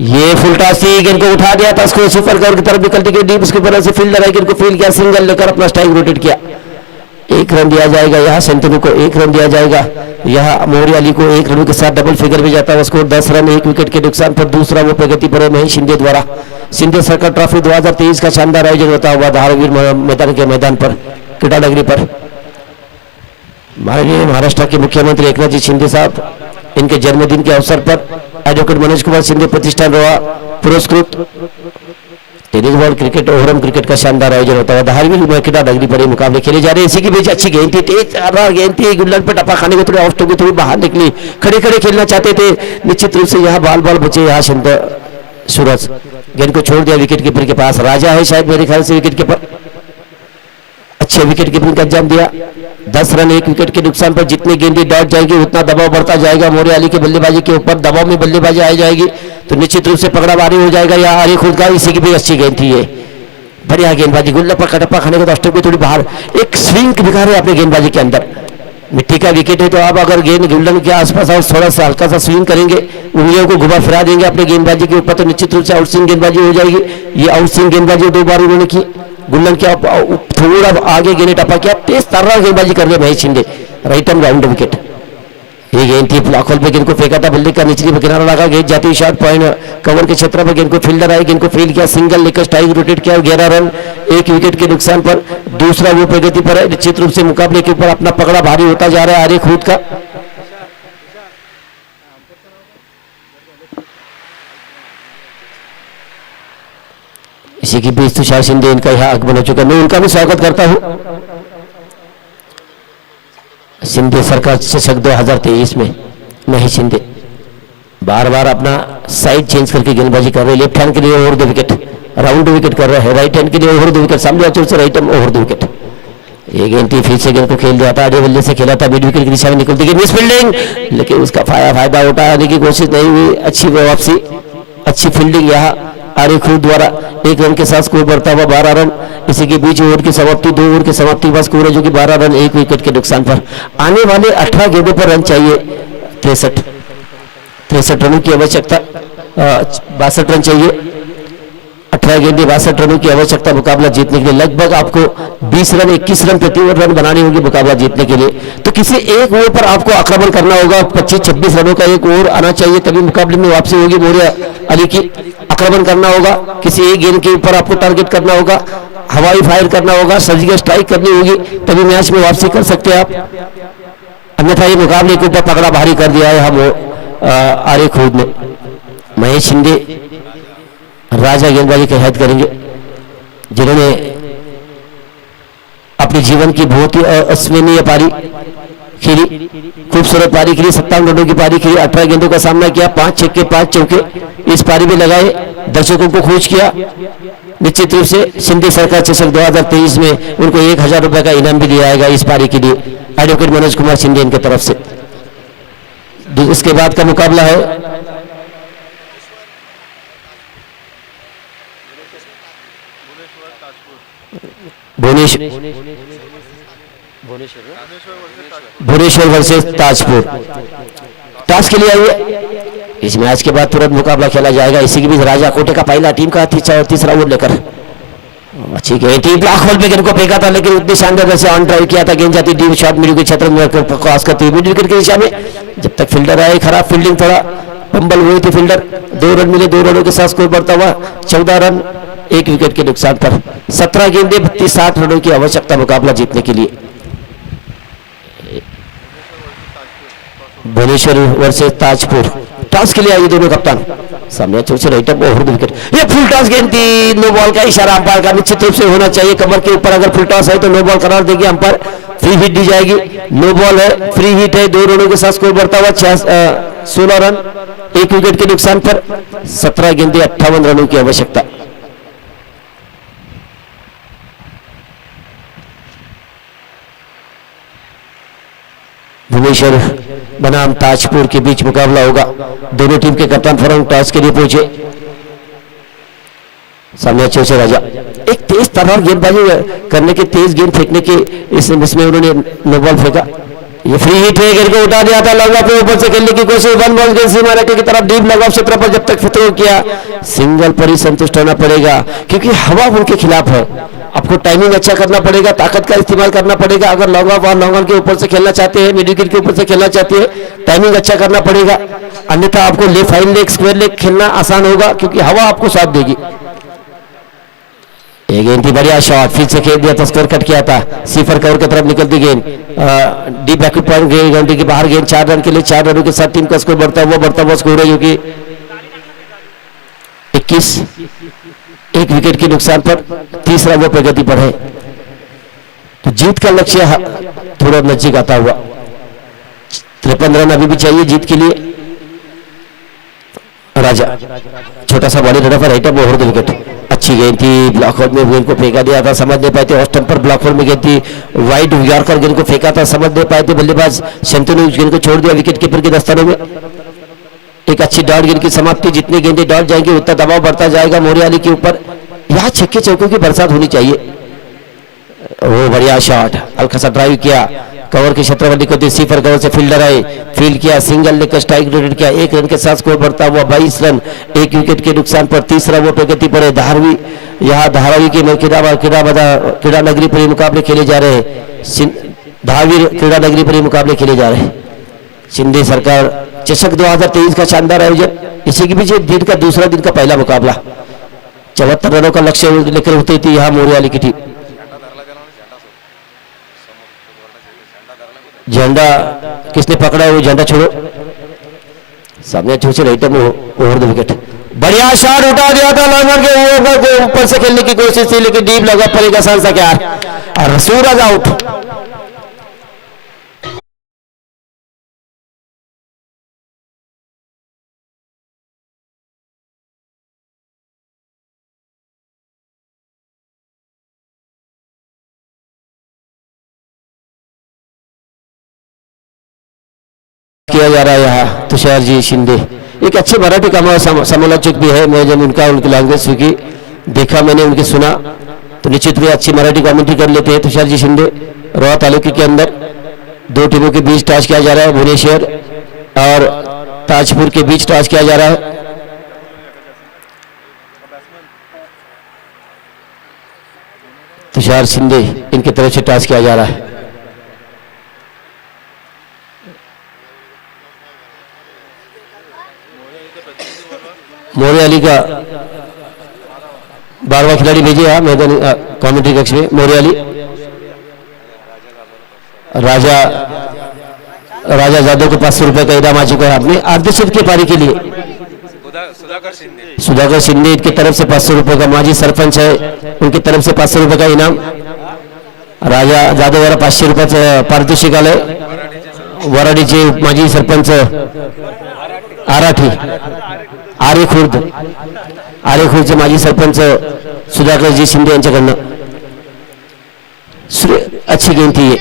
ये फुल टॉस थी, गेंद को उठा दिया था, उसको सुपर कवर की तरफ निकलती गई, डीप उसके बल्ले से फील्डर है, गेंद को फील्ड किया, सिंगल लेकर अपना स्ट्राइक रोटेट किया। 1 रन दिया जाएगा यहाँ, शंतनु को 1 रन दिया जाएगा यहाँ, मोहरी अली को 1 रन के साथ डबल फिगर में जाता है स्कोर 10 रन 1 विकेट के नुकसान पर। दूसरा वो प्रगति पर है महेश शिंदे द्वारा। शिंदे सरकार ट्रॉफी 2023 का शानदार आयोजन होता हुआ धारावीर मैदान के मैदान पर, क्रीडा नगरी पर। माननीय महाराष्ट्र के मुख्यमंत्री एकनाथ जी शिंदे साहब, इनके जन्मदिन के अवसर पर एडवोकेट मनोज कुमार शिंदे प्रतिष्ठान रोहा पुरस्कृत tennis ball cricket overall cricket का शानदार आयोजन होता है धारावीर क्रीडा नगरी पर। मुकाबले खेले जा रहे हैं। इसी की बीच अच्छी गेंद थी, तेज गेंद थी, गुल्लर पर टपा खाने को थोड़ी ऑफ टू थोड़ी बाहर निकली, खड़े खड़े खेलना चाहते थे, निश्चित रूप से यहाँ बाल बचे। यहाँ सूरज गेंद को छोड़ दिया विकेट कीपर के पास, राजा है शायद मेरे ख्याल से विकेट कीपर, अच्छे विकेट कीपिंग का अंजाम दिया। 10 रन 1 विकेट के नुकसान पर जितनी गेंदें डॉट जाएगी उतना दबाव बढ़ता जाएगा मोहरी अली की बल्लेबाजी के ऊपर। दबाव में बल्लेबाजी आ जाएगी तो निश्चित रूप से पकड़ाबारी हो जाएगा। या आर्य खुद का, इसी की भी अच्छी गेंद थी, ये बढ़िया गेंदबाजी, गुल्ला पर कटप्पा खाने को 10 में थोड़ी बाहर, एक स्विंग दिखा रहे अपने गेंदबाजी के अंदर। मिट्टी का विकेट है तो आप अगर गेंद गुल्डन के आसपास और थोड़ा सा हल्का सा स्विंग करेंगे, उंगलियों को घुमा फिरा देंगे अपने गेंदबाजी के ऊपर, तो निश्चित रूप से आउट स्विंग गेंदबाजी हो जाएगी। ये आउट स्विंग गेंदबाजी 2 बार उन्होंने की। गुल्डन के थोड़ा आगे गेंद टपा किया, तेज तर्रार गेंदबाजी कर रहे Mahesh Shinde, right and round wicket. ये गेंद थी ब्लॉक होल पे, गेंद को फेंका था बल्ले का निचली पे किनारा लगा, गेंद जाती शॉट पॉइंट कवर के क्षेत्र पर, गेंद को फील्डर आए, गेंद को फील्ड किया, सिंगल लेकर स्ट्राइक रोटेट किया, 11 रन 1 विकेट के नुकसान पर। दूसरा वो प्रगति पर है, निश्चित रूप से मुकाबले के ऊपर अपना पकड़ा भारी होता जा रहा है आर्य खुर्द का। इसी के बीच तुषार शिंदे इनका यहाँ आगमन हो चुका है, मैं उनका भी स्वागत करता हूँ। शिंदे सरकार चषक 2023 में महेश शिंदे बार बार अपना साइड चेंज करके गेंदबाजी कर रहे हैं। लेफ्ट हैंड के लिए ओवर 2 विकेट, राउंड विकेट कर रहे हैं, राइट हैंड के लिए ओवर 2 विकेट, सामने अचूर से राइट हैंड ओवर 2 विकेट। ये गेंद थी, फिर से गेंद को खेल दिया था, आगे बल्ले से खेला था, मिड विकेट की दिशा में निकलती गई, मिस फील्डिंग, लेकिन उसका फायदा उठाने की कोशिश नहीं हुई। अच्छी वापसी, अच्छी फील्डिंग यहाँ आर्य खुर्द द्वारा। 1 रन के साथ स्कोर बढ़ता हुआ 12 रन। इसी के बीच ओवर की समाप्ति, 2 ओवर की समाप्ति का स्कोर है जो कि 12 रन 1 विकेट के नुकसान पर। आने वाले 18 गेंदों पर रन चाहिए, 63 रनों की आवश्यकता, 62 रन चाहिए। 18 गेंदे 62 रनों की आवश्यकता मुकाबला जीतने के लिए। लगभग आपको 20 रन 21 रन प्रति ओवर रन बनाने होंगे मुकाबला जीतने के लिए। तो किसी एक ओवर पर आपको आक्रमण करना होगा, 25-26 रनों का एक ओवर आना चाहिए, तभी मुकाबले में वापसी होगी मोरिया अली की। आक्रमण करना होगा, किसी एक गेंद के ऊपर आपको टारगेट करना होगा, हवाई फायर करना होगा, सर्जिकल स्ट्राइक करनी होगी, तभी मैच में वापसी कर सकते हैं आप। अन्यथा ये मुकाबले के ऊपर पकड़ा भारी कर दिया है हम आर्य खुर्द ने। महेश शिंदे राजा गेंदबाजी की हिदायत करेंगे, जिन्होंने अपने जीवन की बहुत ही अविस्मरणीय पारी खेली, खूबसूरत पारी खेली, 57 रनों की पारी खेली, 18 गेंदों का सामना किया, 5 छक्के 5 चौके इस पारी में लगाए, दर्शकों को खुश किया। निश्चित रूप से शिंदे सरकार चषक 2023 में उनको 1000 रुपए का इनाम भी दिया जाएगा इस पारी के लिए, एडवोकेट मनोज कुमार शिंदे इनके तरफ से। इसके बाद का मुकाबला है भुवनेश्वर वर्सेस ताजपुर। टॉस के लिए आइए, इस मैच के बाद तुरंत मुकाबला खेला जाएगा। इसी के बीच राजा कोटे का पहला टीम का तीसरा ओवर लेकर अच्छी गेंद थी, ब्लॉक होल पे गेंद को फेंका था, लेकिन उतनी शानदार से ऑन ड्राइव किया था, गेंद जाती डीप शॉट मिड के क्षेत्र में क्रॉस करती हुई मिड विकेट की दिशा में। जब तक फील्डर आए, खराब फील्डिंग, थोड़ा पंबल हुई थी फील्डर। 2 रन मिले, 2 रनों के साथ स्कोर बढ़ता हुआ 14 रन 1 विकेट के नुकसान पर। 17 गेंदे 60 रनों की आवश्यकता मुकाबला जीतने के लिए। भुवनेश्वर वर्सेस ताजपुर। टॉस के लिए आइए दोनों कप्तान, सामने अच्छे से राइट अप ओवर 2 विकेट। ये फुल टॉस गेंद थी, नो बॉल का इशारा अंपायर का निश्चित रूप से होना चाहिए। कमर के ऊपर अगर फुल टॉस है तो नो बॉल करार देगी अंपायर, फ्री हिट दी जाएगी। नो बॉल है, फ्री हिट है, 2 रनों के साथ स्कोर बढ़ता हुआ 16 रन 1 विकेट के नुकसान पर। 17 गेंदे 58 रनों की आवश्यकता। भुवनेश्वर बनाम ताजपुर के बीच मुकाबला होगा। दोनों टीम के कप्तान फौरन टॉस के लिए पहुंचे। सामने अच्छे से राजा, एक तेज तर्रार गेंदबाजी करने के, तेज गेंद फेंकने के इसमें उन्होंने नो बॉल फेंका। ये फ्री हिट है, गेंद को उठा दिया था, लॉन्ग ऑफ पे ऊपर से खेलने की कोशिश, 1 बॉल गेंद सीमा रेखा की तरफ डीप लॉन्ग ऑफ क्षेत्र पर जब तक थ्रो किया, सिंगल पर ही संतुष्ट होना पड़ेगा क्योंकि हवा उनके खिलाफ है। आपको टाइमिंग अच्छा करना पड़ेगा, ताकत का इस्तेमाल करना पड़ेगा। अगर लॉन्ग ऑफ और लॉन्ग ऑन के ऊपर से खेलना चाहते हैं, मिड विकेट के ऊपर से खेलना चाहते हैं, टाइमिंग अच्छा करना पड़ेगा, अन्यथा आपको left fine leg square leg खेलना आसान होगा क्योंकि हवा आपको साथ देगी। एक गेंद थी, बढ़िया शॉट, फिर से खेल दिया था, स्क्वायर कट किया था, सीफर कवर की तरफ निकलती गेंद, डीप बैक पॉइंट बाउंड्री के बाहर गेंद। 4 रन के लिए 4 रनों के साथ टीम का स्कोर बढ़ता हुआ स्कोर है जो कि 21 1 विकेट के नुकसान पर। तीसरा वो प्रगति पर है, तो जीत का लक्ष्य थोड़ा नजदीक आता हुआ। 53 रन अभी भी चाहिए जीत के लिए। राजा छोटा सा बॉडी रन पर राइट अप ओवर 2 विकेट। अच्छी गेंद थी, ब्लॉक होल में गेंद को फेंका दिया था, समझ नहीं पाए थे। ऑस्टन पर ब्लॉक होल में गेंद थी, वाइड यॉर्कर गेंद को फेंका था, समझ नहीं पाए थे बल्लेबाज शंतनु ने गेंद को छोड़ दिया विकेट कीपर के दस्तानों में। एक अच्छी डॉट गेंद की समाप्ति, जितनी गेंदें डॉट जाएंगी उतना दबाव बढ़ता जाएगा मोरिया अली के ऊपर। यहाँ छक्के चौकों की बरसात होनी चाहिए। वो बढ़िया शॉट, हल्का सा ड्राइव किया, कवर की छत्रवली को देसी पर कवर से फील्डर आए, फील्ड किया, सिंगल लेकर स्ट्राइक रेटेड किया, 1 रन के साथ स्कोर बढ़ता हुआ 22 रन, 1 विकेट के नुकसान पर तीसरा वो प्रगति पर है। धारवी यहाँ धारावी के क्रीड़ा नगरी पर ये मुकाबले खेले जा रहे हैं। धारवी क्रीड़ा नगरी पर ये मुकाबले खेले जा रहे हैं। शिंदे सरकार चषक 2023 का शानदार आयोजन, इसी के पीछे दिन का दूसरा दिन का पहला मुकाबला, 74 रनों का लक्ष्य लेकर होती थी यहाँ मोरियाली की टीम। झंडा किसने पकड़ा है वो झंडा छोड़ो, सामने छूचे राइटर में ओवर द विकेट, बढ़िया शॉट उठा दिया था लॉन्गर के ऊपर से खेलने की कोशिश थी लेकिन डीप लगा पड़ेगा सन क्या और सूरज आउट। किया जा रहा है यहाँ तुषार जी शिंदे, एक अच्छे मराठी समालोचक भी है। मैं जब उनकी लैंग्वेज सीखी, देखा मैंने, उनकी सुना तो निश्चित रूप अच्छी मराठी कमेंट्री कर लेते हैं तुषार जी शिंदे। रोहा तालुके के अंदर दो टीमों के बीच टॉस किया जा रहा है, भुवनेश्वर और ताजपुर के बीच टॉस किया जा रहा है। तुषार शिंदे इनकी तरफ से टॉस किया जा रहा है। मोरियाली का 12वां खिलाड़ी भेजे यहाँ मैदान कमेंट्री कक्ष में। मोरियाली राजा जादव को 500 रुपए का इनाम आ चुका है आपने अर्धशत की पारी के लिए। सुधाकर शिंदे की तरफ से 500 रुपए का, माजी सरपंच है उनकी तरफ से 500 रुपए का इनाम। राजा जाधव वाला 500 रुपयाचं पारितोषिक आलंय। वराडीचे माजी सरपंच आराठी आरे खुर्दचे माजी सरपंच सुधाकर जी शिंदे यांच्याकडनं अच्छी गेंद थी ये,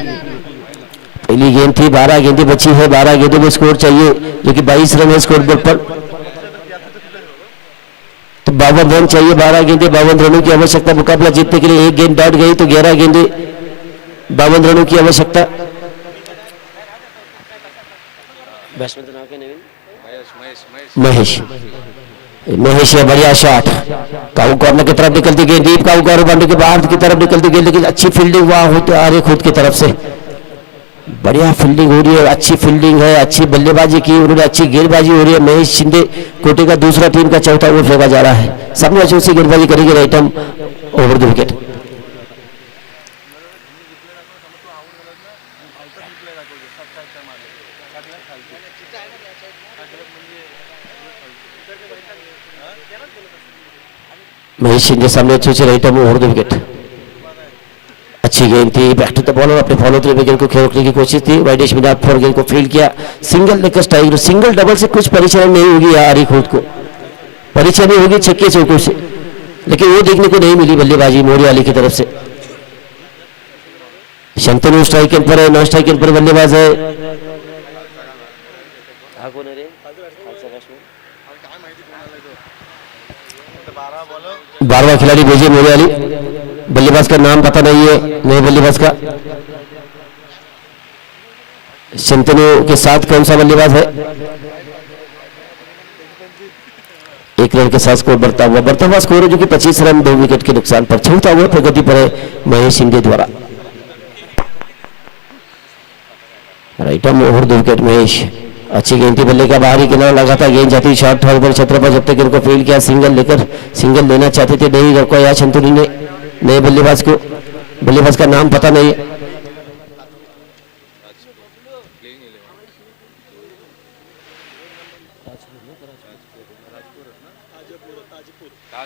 पहली गेंद थी, 12 गेंदें बची है, 12 गेंदों में स्कोर चाहिए जो कि 22 रन है स्कोर बोर्ड पर, तो 52 रन चाहिए, 12 गेंदें 52 रनों की आवश्यकता मुकाबला जीतने के लिए। एक गेंद डाट गई तो 11 गेंदें 52 रनों की आवश्यकता। महेश है, बढ़िया शॉट, काऊ कॉर्नर की तरफ निकलती गेंद, डीप काऊ कॉर्नर बाउंड्री के बाहर की तरफ निकलती गेंद, लेकिन अच्छी फील्डिंग वहां होती आ रही खुद की तरफ से, बढ़िया फील्डिंग हो रही है, अच्छी फील्डिंग है, अच्छी बल्लेबाजी की उन्होंने, अच्छी गेंदबाजी हो रही है। महेश शिंदे कोटे का दूसरा टीम का चौथा ओवर फेंका जा रहा है, सामने अच्छी से गेंदबाजी करेंगे right arm over the wicket. Mahesh Shinde सामने अच्छे से राइटम ओवर द विकेट, अच्छी गेंद थी, बैक टू द बॉलर, अपने फॉलो थ्रू विकेट को रोकने की कोशिश थी, वाइडेश मिनार फोर गेंद को फील्ड किया, सिंगल लेकर स्ट्राइक, सिंगल डबल से कुछ परेशानी नहीं होगी यार, खुद को परेशानी होगी छक्के चौकों से, लेकिन वो देखने को नहीं मिली बल्लेबाजी मोरियाली की तरफ से। शंतनु स्ट्राइक के ऊपर है, नॉन स्ट्राइक के ऊपर बल्लेबाज है, 12वां खिलाड़ी भेजे मोरियाली, बल्लेबाज का नाम पता नहीं है, नए बल्लेबाज का, शंतनु के साथ कौन सा बल्लेबाज है। 1 रन के साथ स्कोर बढ़ता हुआ स्कोर है जो कि 25 रन 2 विकेट के नुकसान पर, छूता हुआ प्रगति पर है महेश शिंदे द्वारा। राइटम ओवर 2 विकेट महेश, अच्छी गेंद थी, बल्ले का बाहरी किनारा लगा था, गेंद जाती शॉर्ट थर्ड पर छत्र पर, जब तक इनको फील्ड किया, सिंगल लेना चाहते थे, नहीं रखो या शंतनु ने नए बल्लेबाज को, बल्लेबाज का नाम पता नहीं है।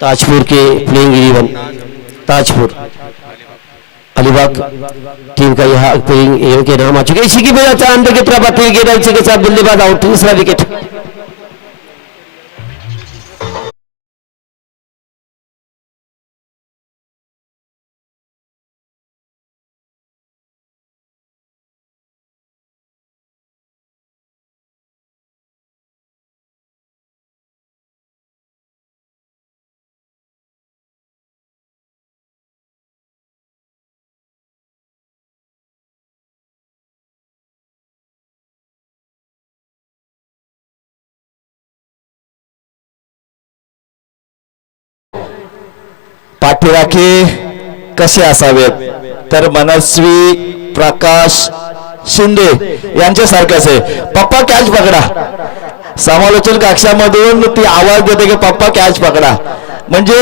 ताजपुर के प्लेइंग 11, ताजपुर अलीबाग टीम का यह प्लेइंग 11 के नाम आ चुके, इसी की वजह से अंदर की तरफ गेंद के साथ बल्लेबाज आउट, तीसरा विकेट। पाठीराखे कसे असावेत तर मनस्वी प्रकाश शिंदे यांच्यासारखेच आहे. पप्पा कॅच पकडा. समालोचन कक्षामधून ती आवाज देते की पप्पा कॅच पकडा. म्हणजे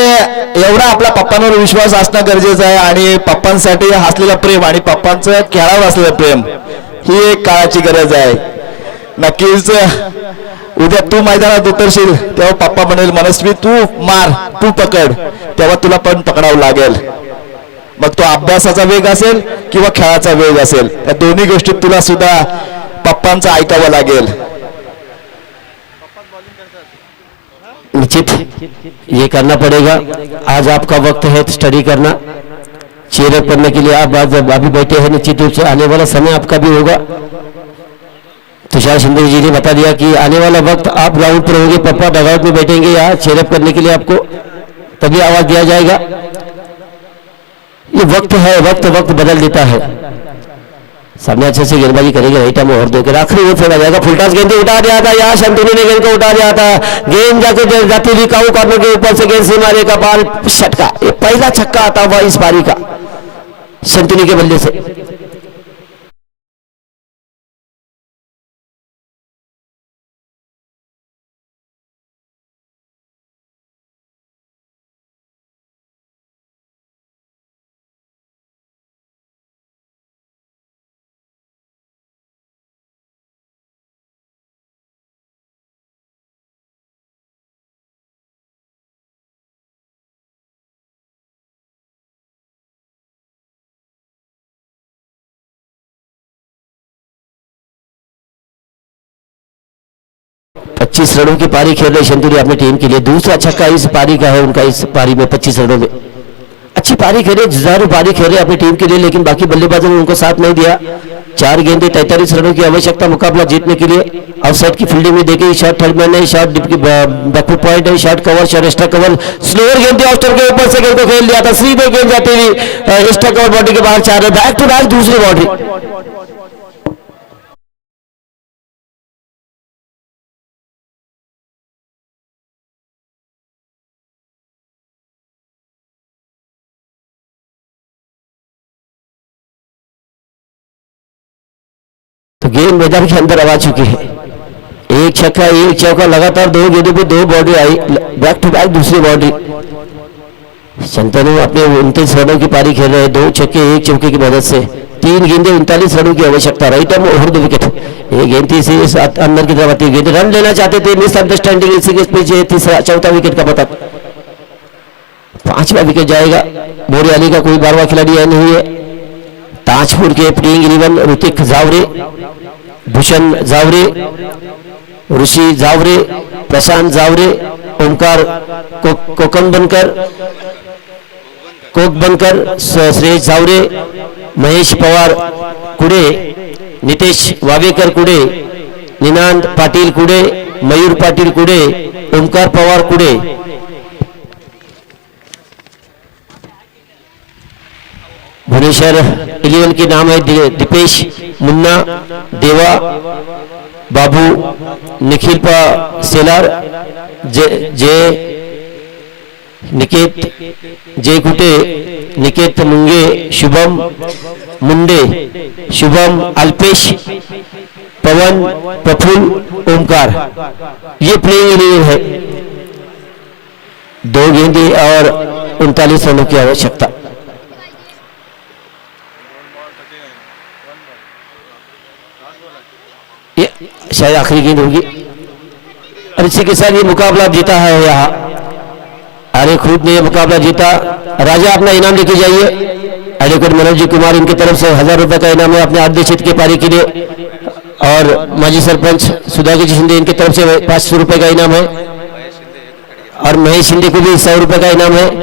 एवढा आपल्या पप्पांवर विश्वास असणं गरजेचं आहे आणि पप्पांसाठी असलेलं प्रेम आणि पप्पांचं खेळावर असलेलं प्रेम ही एक काळाची गरज आहे. नक्कीच उद्या तू मैदानात उतरशील तेव्हा पप्पा म्हणेल मनस्वी तू मार तू पकड, तेव्हा तुला पण पकडावं लागेल. मग तो अभ्यासाचा वेग असेल किंवा खेळाचा वेग असेल, या दोन्ही गोष्टीत तुला सुद्धा पप्पांचं ऐकावं लागेल. निश्चित ये करना पड़ेगा. आज आपका वक्त है स्टडी करना, चेयरअप करने के लिए आप आज अभी बैठे हैं. निश्चित रूप से आने वाला समय आपका भी होगा. तुषार शिंदे जी ने बता दिया कि आने वाला वक्त आप ग्राउंड पर होंगे, पप्पा डगआउट में बैठेंगे यहाँ चेयरअप करने के लिए, आपको तभी आवाज दिया जाएगा. ये वक्त है, वक्त बदल देता है. सामने अच्छे से गेंदबाजी करेंगे, राइट में और देकर आखिरी ओवर फेंका जाएगा. फुलटॉस गेंद उठा दिया था, यहाँ शंतनु ने गेंद को उठा दिया था. गेंद जाके जाती हुई काऊ कॉर्नर के ऊपर से गेंद से मारे का बाल छटका. ये पहला छक्का आता हुआ इस पारी का शंतनु के बल्ले से. पच्चीस रनों की पारी खेल रहे शंतनु अपनी टीम के लिए. दूसरा छक्का इस पारी का है उनका, इस पारी में 25 रनों में अच्छी पारी खेले, जुझारू पारी खेले अपनी टीम के लिए, लेकिन बाकी बल्लेबाजों ने उनको साथ नहीं दिया. 4 गेंदे 43 रनों की आवश्यकता मुकाबला जीतने के लिए. ऑफसाइड की फील्डिंग में देखिए, शॉट थर्ड मैन है, शॉट बैकफुट पॉइंट है, shot cover, shot extra cover. Slower गेंद ऑस्टर के ऊपर से गेंद को खेल दिया था, सीधे गेंद जाती हुई एक्स्ट्रा कवर बॉडी के बाहर 4 रन. बैक टू बैक दूसरी बाउंड्री. तो गेंद मैदान के अंदर आ चुकी है. एक छक्का एक चौका, लगातार 2 गेंदों पे 2 बाउंड्री आई. बैक टू बैक दूसरी बाउंड्री. शंतनु अपने 29 रनों की पारी खेल रहे हैं, 2 छक्के 1 चौके की मदद से. 3 गेंदे 39 रनों की आवश्यकता. Right arm over the wicket. एक गेंद थी इसी अंदर की तरफ आती गेंद, रन लेना चाहते थे, मिसअंडरस्टैंडिंग इसी के पीछे. तीसरा चौथा विकेट का पता. 5वां विकेट जाएगा. बोरियाली का कोई 12वां खिलाड़ी है नहीं है. ताजपुर के प्लेइंग 11 ऋतिक जावरे, भूषण जावरे, ऋषि जावरे, प्रशांत जावरे, ओमकार कोकबनकर, श्रेयस जावरे, महेश पवार कुडे, नितेश वावेकर कुडे, निनांद पाटील कुडे, मयूर पाटील कुडे, ओमकार पवार कुडे. भुवनेश्वर 11 के नाम है दीपेश, मुन्ना, देवा, बाबू, निखिल सेलार, निकेत जय कुटे, निकेत मुंगे, शुभम मुंडे, शुभम अल्पेश, पवन, प्रफुल्ल, ओमकार. ये प्लेइंग 11 है. 2 गेंदे और 39 रनों की आवश्यकता. ये शायद आखिरी गेंद होगी और इसी के साथ ये मुकाबला जीता है. यहाँ आर्य खुर्द ने यह मुकाबला जीता. राजा अपना इनाम लेके जाइए. एडवोकेट मनोज कुमार इनकी तरफ से 1000 रुपए का इनाम है अपने आद्य क्षेत्र के पारी के लिए. और माजी सरपंच सुधाकर शिंदे इनकी तरफ से 500 रुपए का इनाम है. और महेश शिंदे को भी 100 रुपए का इनाम है.